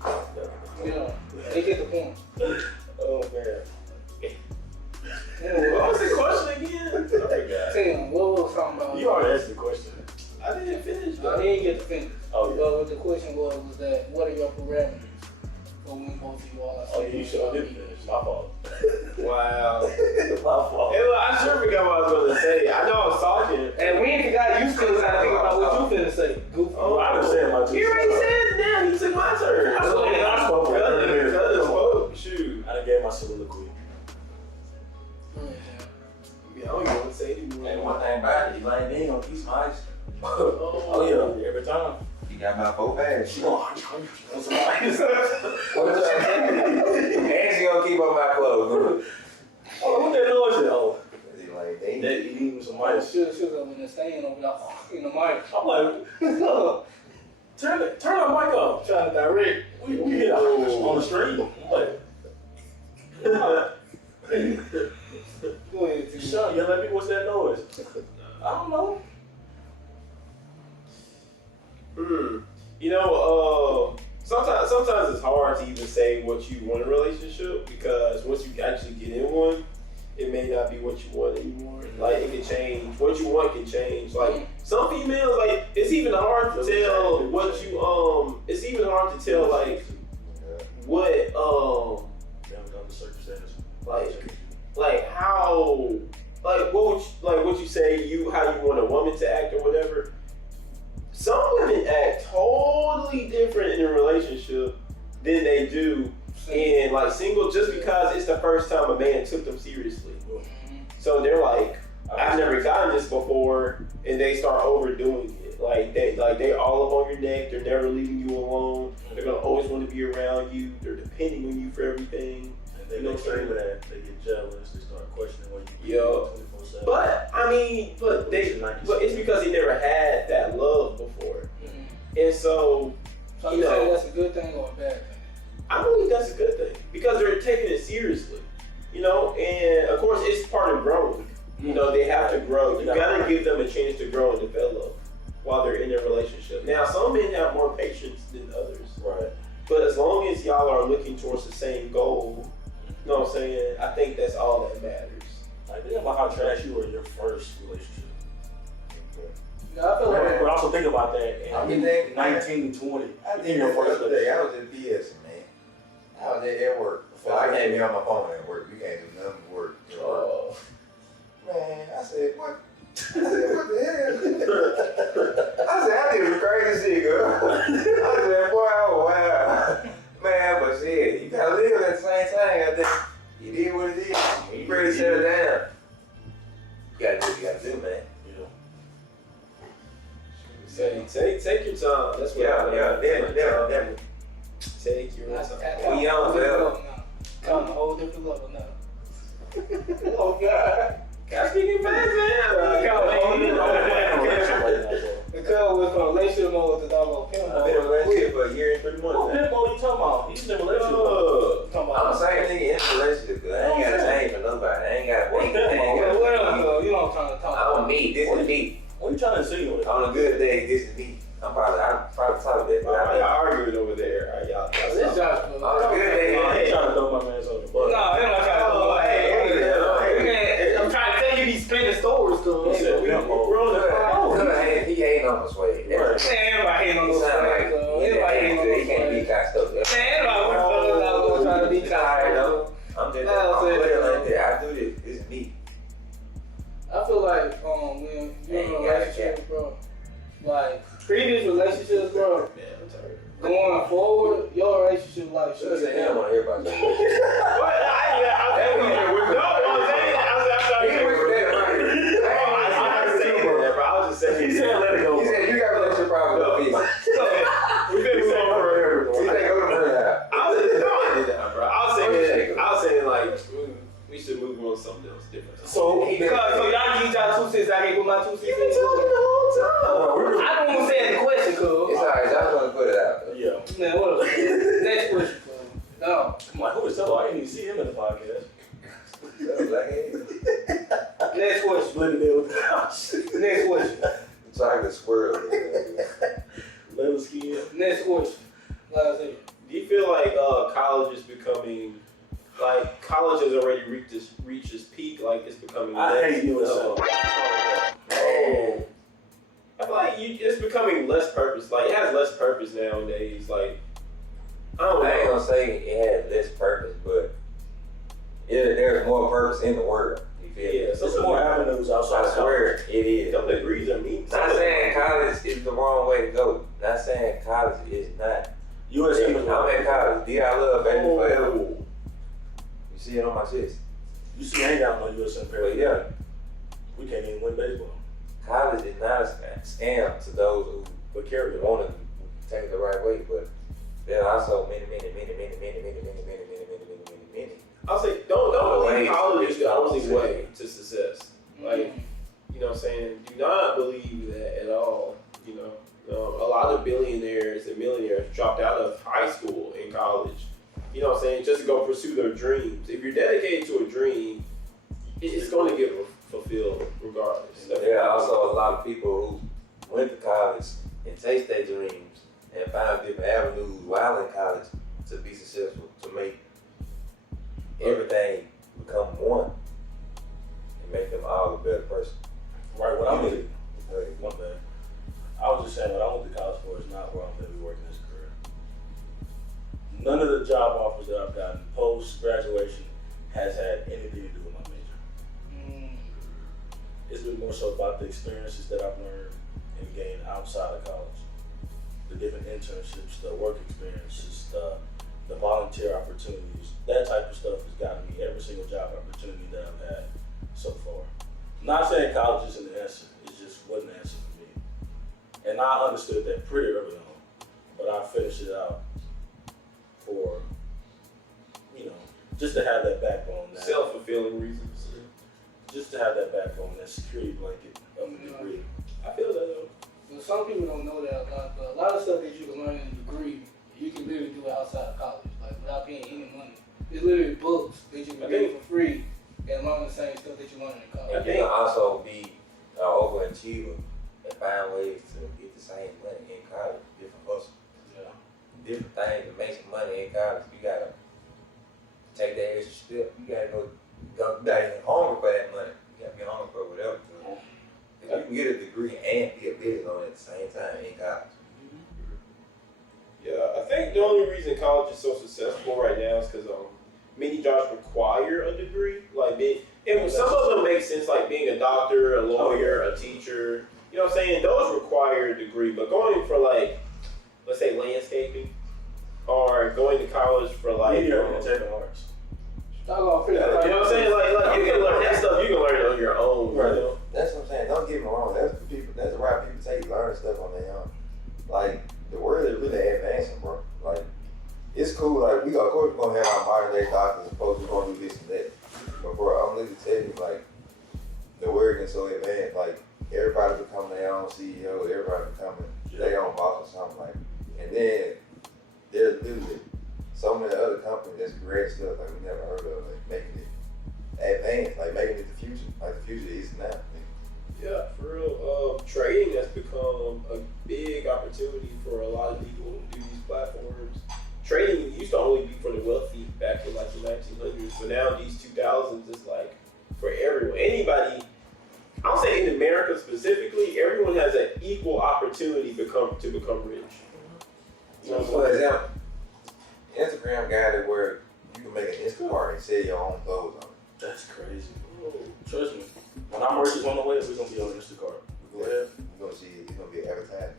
Yeah, they get the point. oh man. Anyway, What was the question again? Sorry, guys. Tim, what was talking about? You already asked the question. I didn't finish I though. didn't get to finish. Oh yeah. But what the question was that what are your parameters for when both of you all are Oh yeah, you sure did finish. My fault. Wow. My fault. Hey, look, I sure forgot what I was going to say. I know I was talking. And we ain't forgot you still gotta think about what you finna say. Goofy. Oh, I done said my two You already cents. said it now. He took my turn. I spoke. I spoke for 30 minutes. Cousin spoke. Shoot. I done gave my soliloquy. Yeah, I don't even want to say anymore. And one thing about it, Elaine ain't gonna keep some ice. Oh yeah, every time. He got my 4 bags. She gonna And she gonna keep up my clothes. Oh, what that noise is? Oh, He like, they they eating some Oh, ice. she was up in the stand over there in the mic. I'm like, turn the mic off. Trying to direct. We hit on the stream. I'm like, Go ahead, T. Sean, you let me. What's that noise? I don't know. You know, sometimes it's hard to even say what you want in a relationship because once you actually get in one, it may not be what you want anymore. Like, it can change. What you want can change. Like, some females, like, it's even hard to tell what you, it's even hard to tell, like, what, The circumstances. like how, like what you say, how you want a woman to act or whatever. Some women act totally different in a relationship than they do in like single, just because it's the first time a man took them seriously. So they're like, I've never gotten this before, and they start overdoing it. Like they all up on your neck. They're never leaving you alone. They're gonna always want to be around you. They're depending on you for everything. And they get triggered that. They get jealous. They start questioning what you do. Yo. 24/7. But I mean, but it's because they never had that love before, and so So you you say know, that's a good thing or a bad thing? I believe that's a good thing because they're taking it seriously, you know. And of course, it's part of growing. You know, they have to grow. You gotta give them a chance to grow and develop while they're in their relationship. Now, some men have more patience than others, Right. but as long as y'all are looking towards the same goal, you know what I'm saying? I think that's all that matters. Like, think about how trash you were in your first relationship. Yeah, I feel like But also think about that I in mean, they- 19 to 20. I in did your that the first other day. I relationship. was at BS, man. I was at work. So I can't be on my phone at work. You can't do nothing but work. Oh. Man, I said, what? I said, what the hell? I said, I did some crazy shit, girl. I said, boy, oh, wow. Man, but shit, you gotta live at the same time. I think you did what it is. You ready to settle down. You gotta do what you gotta do, man. Take your time. That's what Definitely. Take your That's time. We young, now. Come on a whole different level now. Oh God. Gotta speak fast, Because we're from relationship mode to dog pimp I've been in a relationship for a year and 3 What months. man. pimp mode you talking about? He's in a relationship. mode. Talking I'm the about same nigga in a relationship, cause I ain't gotta change for nobody. I ain't gotta What pimp mode? what else though? You know what I'm trying to talk about. I'm me, this is me. What you trying to insinuate? On a good day, this is me. I'm probably top of that, but Y'all I arguing over there. All right, y'all. This Josh, on a good day, He trying to throw my man's on the butt. No, I'm not trying to Oh, hey, I'm trying to tell you these spinning stories, cuz. He said, pimp mode. We're on the phone. he ain't on the sway. Right. Man, everybody hating on He those sound stories, like cuz. Everybody hating on he those can't be stories. kind of stuff. Man, everybody was trying to be It's alright, kind though. I'm just I'm clear like that. I do this. This is me. I feel like when you're in a Ain't got a relationship, bro, like previous relationships, bro, Man, I'm tired. going forward, your relationship like should Should be say him on everybody. What? He said, let it go. He said you got a relationship problem with me. We've been moving on forever. He said go to her I was saying like we should move on to something else different. So, because so y'all give y'all 2 cents, I can't put my 2 cents. You've been talking the whole time. I don't want to say the question, It's cuz. alright. I'm gonna put it out. yeah. Man, what else? Next question, cuz. No. I'm like, who is that? I didn't even see him in the podcast. Next question. Splitting it with the couch. Next question. Chocolate squirrel. Little skin. Next question. Like I said. Do you feel like college is becoming like college has already reached its peak? Like it's becoming. I hate USL. Oh. I feel like it's becoming less purpose. Like it has less purpose nowadays. Like I don't I ain't know. gonna say it had less purpose, but there's more purpose in the world. You feel me? Yeah, There's more avenues outside I of swear it is. Some degrees are mean. Not saying college is the wrong way to go. Not saying college is not. USC was I'm in college. D I love baby forever. You see it on my chest. You see, I ain't got no USM But period. yeah, We can't even win baseball. college is not a scam to those who But carry it on. want to take it the right way. But there are also many. I'll say don't ways believe college is the only to way to success. Like you know what I'm saying? Do not believe that at all. You know, a lot of billionaires and millionaires dropped out of high school and college. You know what I'm saying? Just to go pursue their dreams. If you're dedicated to a dream, it's going to get fulfilled regardless. There are also a lot of people who went to college and chased their dreams and found different avenues while in college to be successful, to make everything become one and make them all a better person. Right, what I mean, Right. one thing. I was just saying what I went to college for is not where I'm going to be working this career. None of the job offers that I've gotten post-graduation has had anything to do with my major. It's been more so about the experiences that I've learned and gained outside of college. The different internships, the work experiences, the volunteer opportunities, that type of stuff has gotten me every single job opportunity that I've had so far. Not saying college isn't the answer, it just wasn't the answer for me. And I understood that pretty early on, but I finished it out for, just to have that backbone. That, Self-fulfilling reasons. just to have that backbone, that security blanket of a degree. I feel that though. Well, some people don't know that a lot, but a lot of stuff that you can learn in a degree, you can literally do outside of college, like without paying any money. It's literally books that you can read for free and learn the same stuff that you learn in college. And you can also be an overachiever and find ways to get the same money in college, different hustles. Yeah. Different things to make some money in college. You gotta take that extra step. You gotta go you gotta get hungry for that money. You gotta be hungry for whatever. If you can get a degree and be a business on at the same time in college. Yeah, I think the only reason college is so successful right now is because many jobs require a degree. And some of them make sense, like being a doctor, a lawyer, a teacher. You know what I'm saying? Those require a degree. But going for let's say landscaping, or going to college for Media and entertainment arts. Y'all gonna figure you know what I'm saying? Like you can learn that stuff. You can learn it on your own. Right. You know? That's what I'm saying. Don't get me wrong. That's the route people take, learn stuff on their own. Like, the world is really advancing, bro. Like, it's cool. Like, of course, we're gonna have our modern day doctors, supposed we're gonna do this and that. But, bro, I'm literally telling you, like, the world getting so advanced. Like, everybody becoming their own CEO, everybody becoming their own boss or something. Like, and then there's literally so many other companies that's great stuff like we never heard of, like making it advanced, like making it the future. Like the future is now. Yeah, for real. Trading has become a big opportunity for a lot of people who do these platforms. Trading used to only be for the wealthy back in like the 1900s, but now these 2000s is like for everyone. Anybody, I'll say in America specifically, everyone has an equal opportunity to become rich. You know what I'm For saying? example, Instagram got it where you can make an Instacart and sell your own clothes on it. That's crazy. Trust me. When our merch is on the way, we're gonna be on Instacart. Go ahead. You're gonna see it. It's gonna be advertised.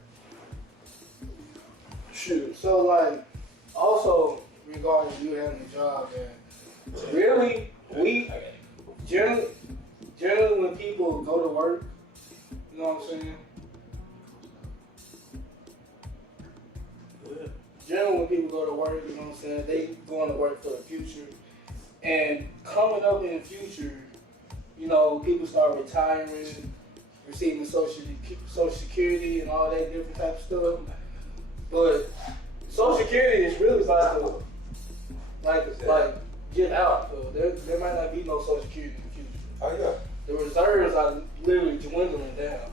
Shoot. So like, also regarding you having a job, man. Really, we generally when people go to work, you know what I'm saying? Go ahead. Generally when people go to work, you know what I'm saying? They going to work for the future, and coming up in the future, you know, people start retiring, receiving social security and all that different type of stuff. But social security is really like get out. So there might not be no social security in the future. Oh yeah. The reserves are literally dwindling down.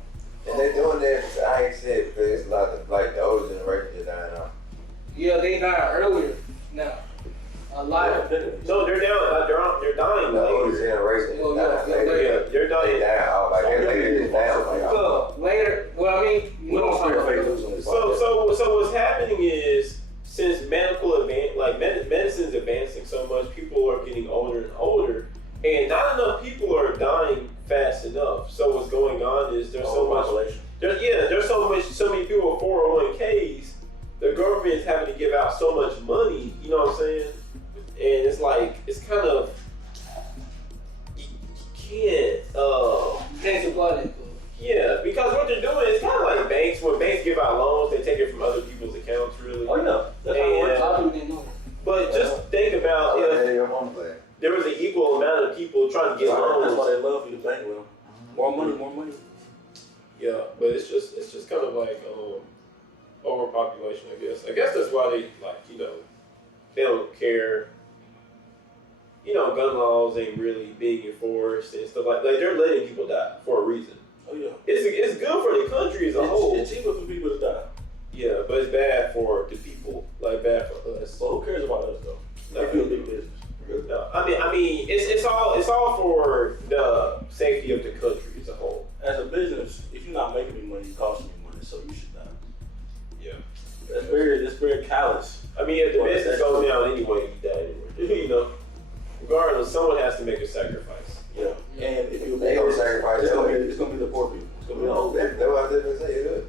And they're doing that, I ain't said, because it's like the older generation is dying out. Yeah, they die earlier now. A lot of No, they're down. They're dying. The Like, older generation Oh, is yeah, dying. yeah, Like, yeah, they're they dying. down. Oh, like they're later down. Like, so later. Well, I mean, We don't spare fake news on this podcast. So what's happening is since medicine's advancing so much, people are getting older and older, and not enough people are dying fast enough. So what's going on is there's so many people with 401ks. The government is having to give out so much money. You know what I'm saying? And it's like it's kind of you can't. can't supply that. Yeah, because what they're doing is kind of like banks. When banks give out loans, they take it from other people's accounts, really. Oh yeah, that's how it And- works. A lot of people didn't know. But just think about if your mom playing. there was an equal amount of people trying to get That's loans. why they love you to bank with them. More money, more money. Yeah, but it's just kind of like overpopulation, I guess. I guess that's why they they don't care. You know, gun laws ain't really being enforced and stuff like they're letting people die for a reason. Oh yeah. It's good for the country as a whole. It's cheaper for people to die. Yeah, but it's bad for the people, like bad for us. So who cares about us though? They feel big business. No, I mean, it's all for the safety of the country as a whole. As a business, if you're not making me money, it costs me money, so you should die. Yeah. That's very callous. I mean, if the business goes down anyway, you die anyway. You know, regardless, someone has to make a sacrifice. Yeah. And if you They gonna sacrifice it's gonna be the poor people. It's gonna be the old people. That's what I was just gonna say. It is.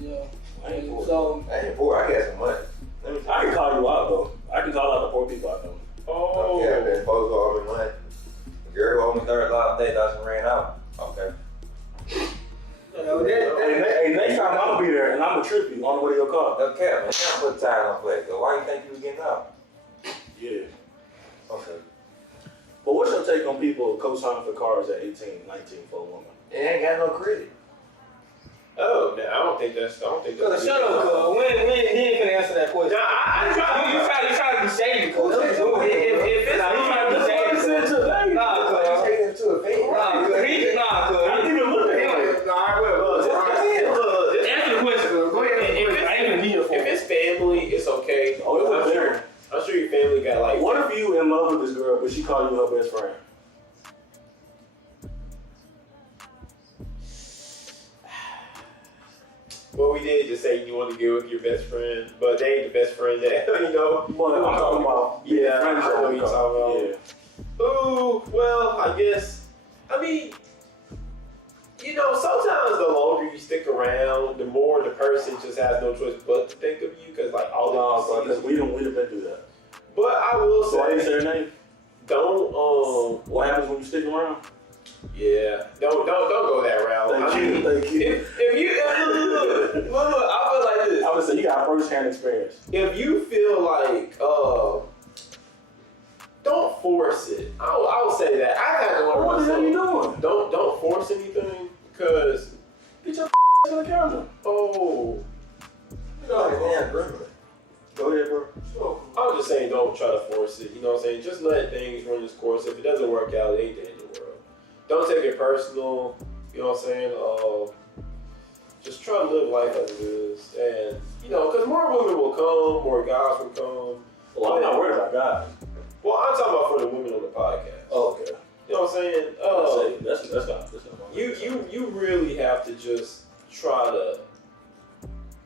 Yeah. I ain't poor. So I ain't poor. I got some money. I can call you out though. I can call out the poor people I know. Oh. Yeah, been supposed to owe me money. The girl who owed me $30 a day doesn't ran out. Okay. Hey, next time I'm gonna be there and I'm gonna trip you on the way to your car. Okay, man. Can't put tires on flat. So why you think you was getting out? Yeah. Okay. But what's your take on people co-signing for cars at 18, 19 for a woman? It ain't got no credit. Oh, man, I don't think that's. shut up, cuz. When he ain't gonna answer that question. Nah, I try. You trying to be shady, cuz. If it's Nah, you trying to be shady. Nah, cuz. Take it to a thing. Nah, cuz. I didn't even look at him. Answer the question, cuz. Go ahead. I ain't gonna need it for If it's family, it's okay. Oh, it was there. I'm sure your family got like. What if you in love with this girl, but she called you her best friend? What we did just say you want to get with your best friend, but they ain't the best friend that you know. But I'm talking about Yeah, friends. I know what you're talking about. Yeah. Ooh, well, I guess. I mean, you know, sometimes the longer you stick around, the more the person just has no choice but to think of you, because like all No, they because we done been through that. But I will So I didn't say say, her name. don't What happens when you stick around? yeah, don't go that route. I mean, Thank you. if you look, I feel like this. I would say you got first-hand experience. If you feel like, don't force it. I would say that. I had to learn What the hell you myself. doing? Don't force anything, because Get your to the camera. oh, You know, like damn gremlin. Go ahead, bro. I'm just saying, don't try to force it. You know what I'm saying? Just let things run its course. If it doesn't work out, it ain't the end of the world. Don't take it personal. You know what I'm saying? Just try to live life as it is, and you know, because more women will come, more guys will come. Well, I'm not worried about guys. Well, I'm talking about for the women on the podcast. Oh, okay. You know what I'm saying? That's not. You really have to just try to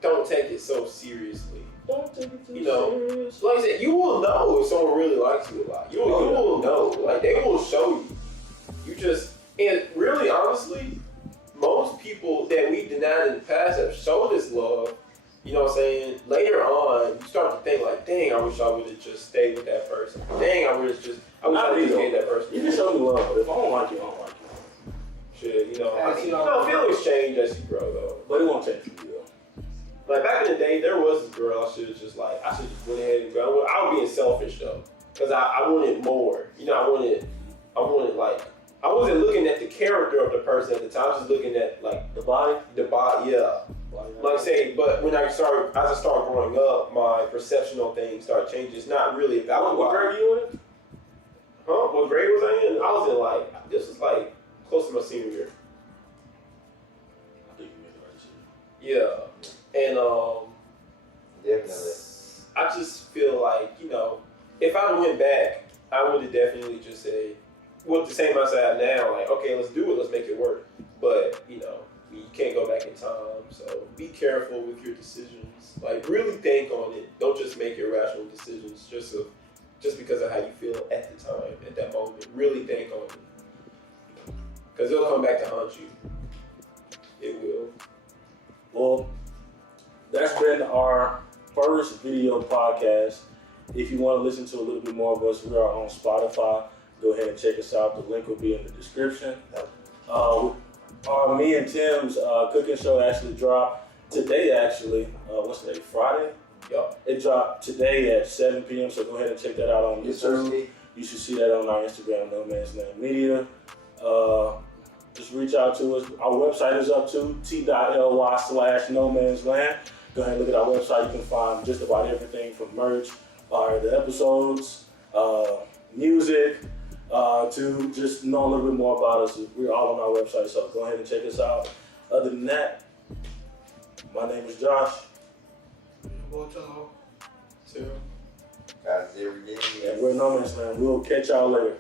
don't take it so seriously. Don't take it too You know, serious. Like I said, you will know if someone really likes you a lot. You will know. Like they will show you. You just and really honestly, most people that we denied in the past have showed us love. You know what I'm saying? Later on, you start to think like, dang, I wish I would have just stayed with that person. Dang, I wish I just gave that person. You can show me love, but if I don't like you, I don't like you. Shit, you know, feelings change as you grow though. But it won't change for you though. Like back in the day, there was this girl I should have just went ahead and go. I was being selfish though, because I wanted more. You know, I wanted like, I wasn't looking at the character of the person at the time. I was just looking at like The body? yeah. Like I say, but when as I started growing up, my perception on things started changing. It's not really about What grade you in? Huh? What grade was I in? I was in like, this was like close to my senior year. I think you made the right decision. Yeah. And Definitely. I just feel like, you know, if I went back, I would have definitely just said, with the same mindset I have now, like, okay, let's do it, let's make it work. But, you know, you can't go back in time, so be careful with your decisions. Like, really think on it. Don't just make irrational decisions just because of how you feel at the time, at that moment. Really think on it. Because it'll come back to haunt you. It will. Well, that's been our first video podcast. If you want to listen to a little bit more of us, we are on Spotify. Go ahead and check us out. The link will be in the description. Me and Tim's cooking show actually dropped today, actually. What's today? Friday? Yup. It dropped today at 7 p.m., so go ahead and check that out on YouTube. You should see that on our Instagram, No Man's Land Media. Just reach out to us. Our website is up too, t.ly/No Man's Land. Go ahead and look at our website. You can find just about everything from merch, the episodes, music, to just know a little bit more about us. We're all on our website, so go ahead and check us out. Other than that, my name is Josh. Guys, every day. And we're No Man's Land. We'll catch y'all later.